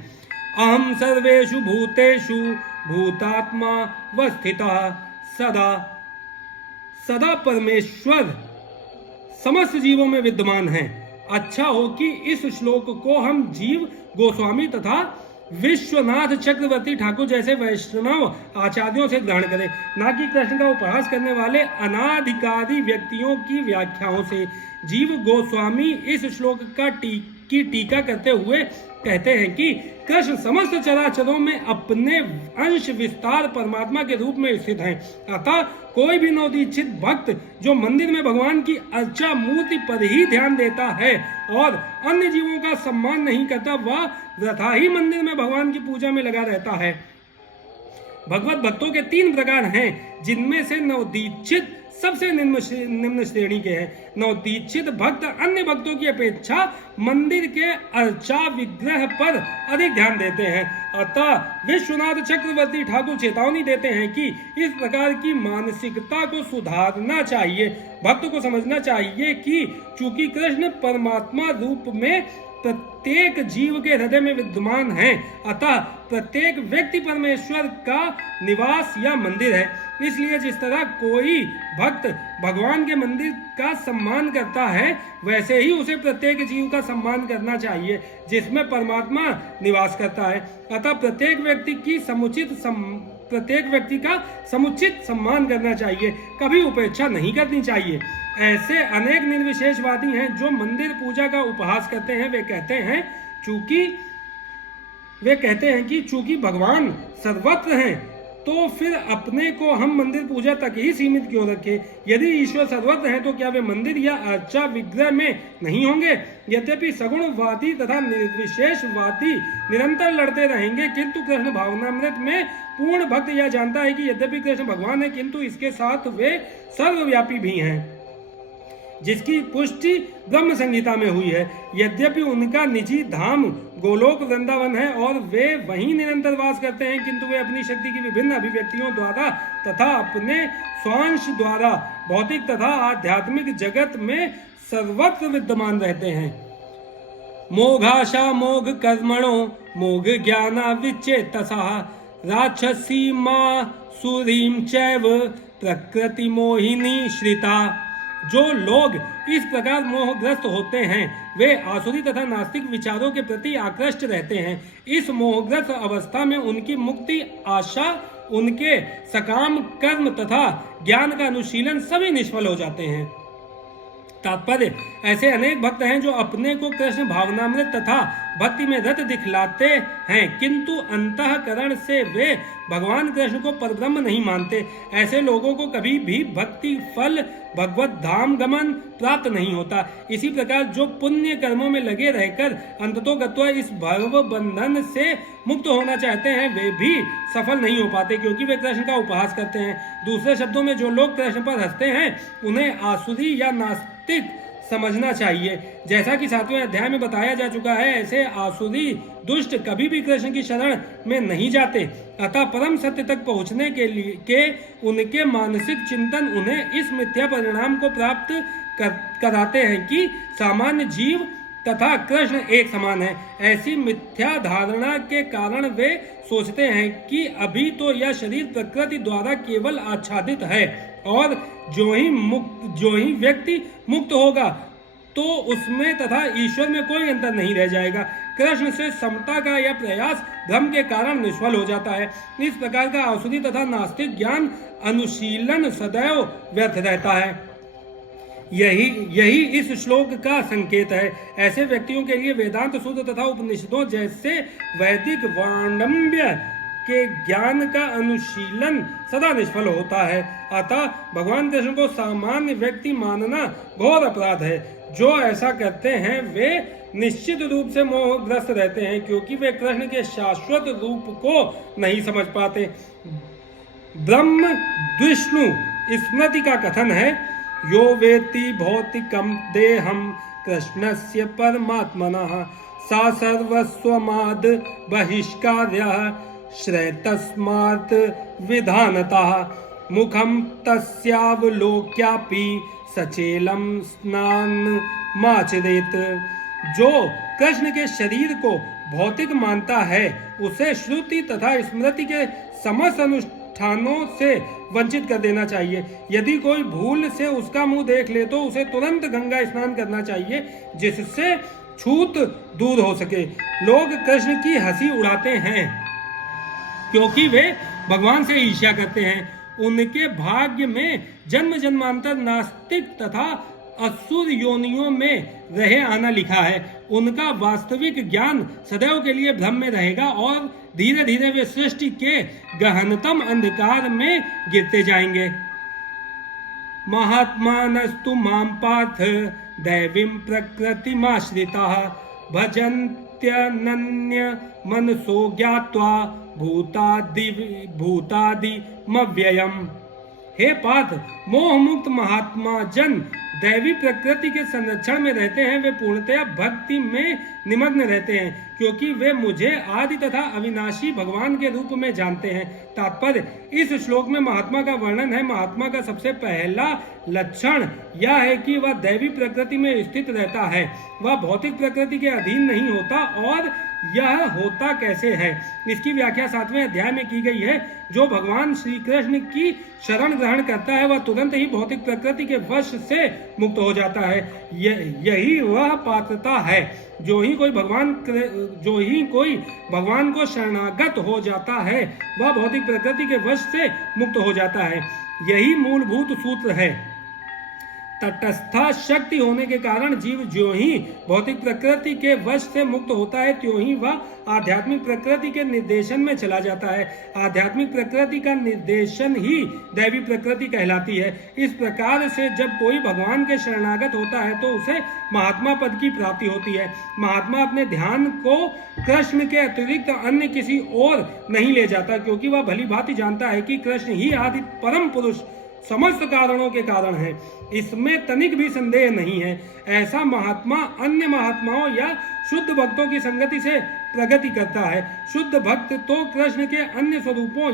अहम सर्वेषु भूतेषु भूतात्मा वस्थितः सदा सदा परमेश्वर समस्त जीवों में विद्यमान है। अच्छा हो कि इस श्लोक को हम जीव गोस्वामी तथा विश्वनाथ चक्रवर्ती ठाकुर जैसे वैष्णव आचार्यों से ग्रहण करें, न कि कृष्ण का उपहास करने वाले अनाधिकारी व्यक्तियों की व्याख्याओं से। जीव गोस्वामी इस श्लोक की टीका करते हुए कहते हैं कि कृष्ण समस्त चराचरों में अपने अंश विस्तार परमात्मा के रूप में स्थित हैं। अतः कोई भी नवदीक्षित भक्त जो मंदिर में भगवान की अर्चा मूर्ति पर ही ध्यान देता है और अन्य जीवों का सम्मान नहीं करता, वह वृथा ही मंदिर में भगवान की पूजा में लगा रहता है। भगवत भक्तों के 3 प्रकार हैं, जिनमें से नवदीक्षित सबसे निम्न श्रेणी के हैं। नवदीक्षित भक्त अन्य भक्तों की अपेक्षा मंदिर के अर्चा विग्रह पर अधिक ध्यान देते हैं। अतः विश्वनाथ चक्रवर्ती ठाकुर चेतावनी देते हैं कि इस प्रकार की मानसिकता को सुधारना चाहिए। भक्त को समझना चाहिए कि चूंकि कृष्ण परमात्मा रूप में प्रत्येक जीव के हृदय में विद्यमान है, अतः प्रत्येक व्यक्ति परमेश्वर का निवास या मंदिर है। इसलिए जिस तरह कोई भक्त भगवान के मंदिर का सम्मान करता है, वैसे ही उसे प्रत्येक जीव का सम्मान करना चाहिए जिसमें परमात्मा निवास करता है। अतः प्रत्येक व्यक्ति का समुचित सम्मान करना चाहिए, कभी उपेक्षा नहीं करनी चाहिए। ऐसे अनेक निर्विशेषवादी हैं जो मंदिर पूजा का उपहास करते हैं। वे कहते हैं कि चूंकि भगवान सर्वत्र हैं, तो फिर अपने को हम मंदिर पूजा तक ही सीमित क्यों रखें? यदि ईश्वर सर्वत्र हैं, तो क्या वे मंदिर या अर्चा विग्रह में नहीं होंगे? यद्यपि सगुणवादी तथा निर्विशेषवादी निरंतर लड़ते रहेंगे, किंतु कृष्ण भावनामृत में पूर्ण भक्त यह जानता है कि यद्यपि कृष्ण भगवान है, किंतु इसके साथ वे सर्वव्यापी भी हैं, जिसकी पुष्टि ब्रह्म संहिता में हुई है। यद्यपि उनका निजी धाम गोलोक वृंदावन है और वे वहीं निरंतर वास करते हैं, किंतु वे अपनी शक्ति की विभिन्न अभिव्यक्तियों द्वारा तथा अपने स्वांश द्वारा भौतिक तथा आध्यात्मिक जगत में सर्वत्र विद्यमान रहते हैं। मोघाशा मोघ कर्मणो मोघ ज्ञाना विचेतसा राक्षसी मां सुरीम चैव प्रकृति मोहिनी श्रिता। जो लोग इस प्रकार मोहग्रस्त होते हैं, वे आसुरी तथा नास्तिक विचारों के प्रति आकृष्ट रहते हैं। इस मोहग्रस्त अवस्था में उनकी मुक्ति आशा, उनके सकाम कर्म तथा ज्ञान का अनुशीलन सभी निष्फल हो जाते हैं। तात्पर्य, ऐसे अनेक भक्त हैं जो अपने को कृष्ण भावनामृत तथा भक्ति में रत दिखलाते हैं, किंतु अंतःकरण से वे भगवान कृष्ण को परब्रह्म नहीं मानते। ऐसे लोगों को कभी भी भक्ति फल भगवत धाम गमन प्राप्त नहीं होता। इसी प्रकार जो पुण्य कर्मों में लगे रहकर अंततोगत्वा इस भव बंधन से मुक्त होना चाहते हैं, वे भी सफल नहीं हो पाते, क्योंकि वे कृष्ण का उपहास करते हैं। दूसरे शब्दों में, जो लोग कृष्ण पर हंसते हैं, उन्हें आसुरी या नास्तिक समझना चाहिए। जैसा कि 7वें अध्याय में बताया जा चुका है, ऐसे आसुरी दुष्ट कभी भी कृष्ण की शरण में नहीं जाते। अतः परम सत्य तक पहुंचने के उनके मानसिक चिंतन उन्हें इस मिथ्या परिणाम को प्राप्त कराते हैं कि सामान्य जीव तथा कृष्ण एक समान है। ऐसी मिथ्या धारणा के कारण वे सोचते हैं कि अभी तो यह शरीर प्रकृति द्वारा केवल आच्छादित है, और जो ही व्यक्ति मुक्त होगा तो उसमें तथा ईश्वर में कोई अंतर नहीं रह जाएगा। कृष्ण से समता का यह प्रयास भ्रम के कारण निष्फल हो जाता है। इस प्रकार का आसुरी तथा नास्तिक ज्ञान अनुशीलन सदैव व्यर्थ रहता है। यही इस श्लोक का संकेत है। ऐसे व्यक्तियों के लिए वेदांत सूत्र तथा उपनिषदों जैसे वैदिक वाणम्य के ज्ञान का अनुशीलन सदा निष्फल होता है। अतः भगवान कृष्ण को सामान्य व्यक्ति मानना घोर अपराध है। जो ऐसा करते हैं वे निश्चित रूप से मोहग्रस्त रहते हैं, क्योंकि वे कृष्ण के शाश्वत रूप को नहीं समझ पाते। ब्रह्म विष्णु स्मृति का कथन है, यो वेत्ति भौतिकम देहम कृष्णस्य परमात्मनः सा सर्वस्वमाद बहिष्कार्यः श्रेतस्मात् विधानतः मुखम तस्यावलोक्यापि सचेलम स्नान माचरेत। जो कृष्ण के शरीर को भौतिक मानता है, उसे श्रुति तथा स्मृति के समस्त अनुष्ठानों से वंचित कर देना चाहिए। यदि कोई भूल से उसका मुंह देख ले तो उसे तुरंत गंगा स्नान करना चाहिए, जिससे छूत दूर हो सके। लोग कृष्ण की हंसी उड़ाते हैं क्योंकि वे भगवान से ईर्ष्या करते हैं। उनके भाग्य में जन्म जन्मांतर नास्तिक तथा असुर योनियों में रहे आना लिखा है। उनका वास्तविक ज्ञान सदैव के लिए भ्रम में रहेगा और धीरे धीरे वे सृष्टि के गहनतम अंधकार में गिरते जाएंगे। महात्मानस्तु मां पार्थ दैवीं प्रकृतिमाश्रिताः भजन्त्यखिलानंद प्रत्यनन्य मनसो ज्ञात्वा भूतादिमव्ययम्। हे पार्थ, मोह मुक्त महात्मा जन दैवी प्रकृति के संरक्षण में रहते हैं। वे पूर्णतया भक्ति में निमग्न रहते हैं, क्योंकि वे मुझे आदि तथा अविनाशी भगवान के रूप में जानते हैं। तात्पर्य, इस श्लोक में महात्मा का वर्णन है। महात्मा का सबसे पहला लक्षण यह है कि वह दैवी प्रकृति में स्थित रहता है, वह भौतिक प्रकृति के अधीन नहीं होता। और यह होता कैसे है, इसकी व्याख्या 7वें अध्याय में की गई है। जो भगवान श्री कृष्ण की शरण ग्रहण करता है, वह तुरंत ही भौतिक प्रकृति के वश से मुक्त हो जाता है। यही वह पात्रता है। जो ही कोई भगवान को शरणागत हो जाता है, वह भौतिक प्रकृति के वश से मुक्त हो जाता है। यही मूलभूत सूत्र है। तटस्था शक्ति होने के कारण जीव ज्यों ही भौतिक प्रकृति के वश से मुक्त होता है, त्यों ही वह आध्यात्मिक प्रकृति के निर्देशन में चला जाता है। आध्यात्मिक प्रकृति का निर्देशन ही दैवी प्रकृति कहलाती है। इस प्रकार से जब कोई भगवान के शरणागत होता है, तो उसे महात्मा पद की प्राप्ति होती है। महात्मा अपने ध्यान को कृष्ण के अतिरिक्त अन्य किसी और नहीं ले जाता, क्योंकि वह भली भांति जानता है कि कृष्ण ही आदि परम पुरुष समस्त कारणों के कारण है। इसमें तनिक भी संदेह नहीं है। ऐसा महात्मा अन्य महात्माओं या शुद्ध भक्तों की संगति से प्रगति करता है। शुद्ध भक्त तो कृष्ण के अन्य स्वरूपों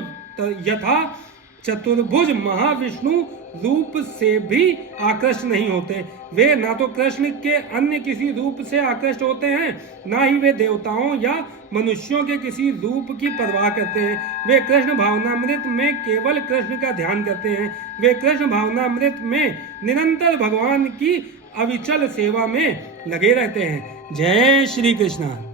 यथा चतुर्भुज महाविष्णु रूप से भी आकृष्ट नहीं होते। वे ना तो कृष्ण के अन्य किसी रूप से आकृष्ट होते हैं, ना ही वे देवताओं या मनुष्यों के किसी रूप की परवाह करते हैं। वे कृष्ण भावनामृत में केवल कृष्ण का ध्यान करते हैं। वे कृष्ण भावनामृत में निरंतर भगवान की अविचल सेवा में लगे रहते हैं। जय श्री कृष्ण।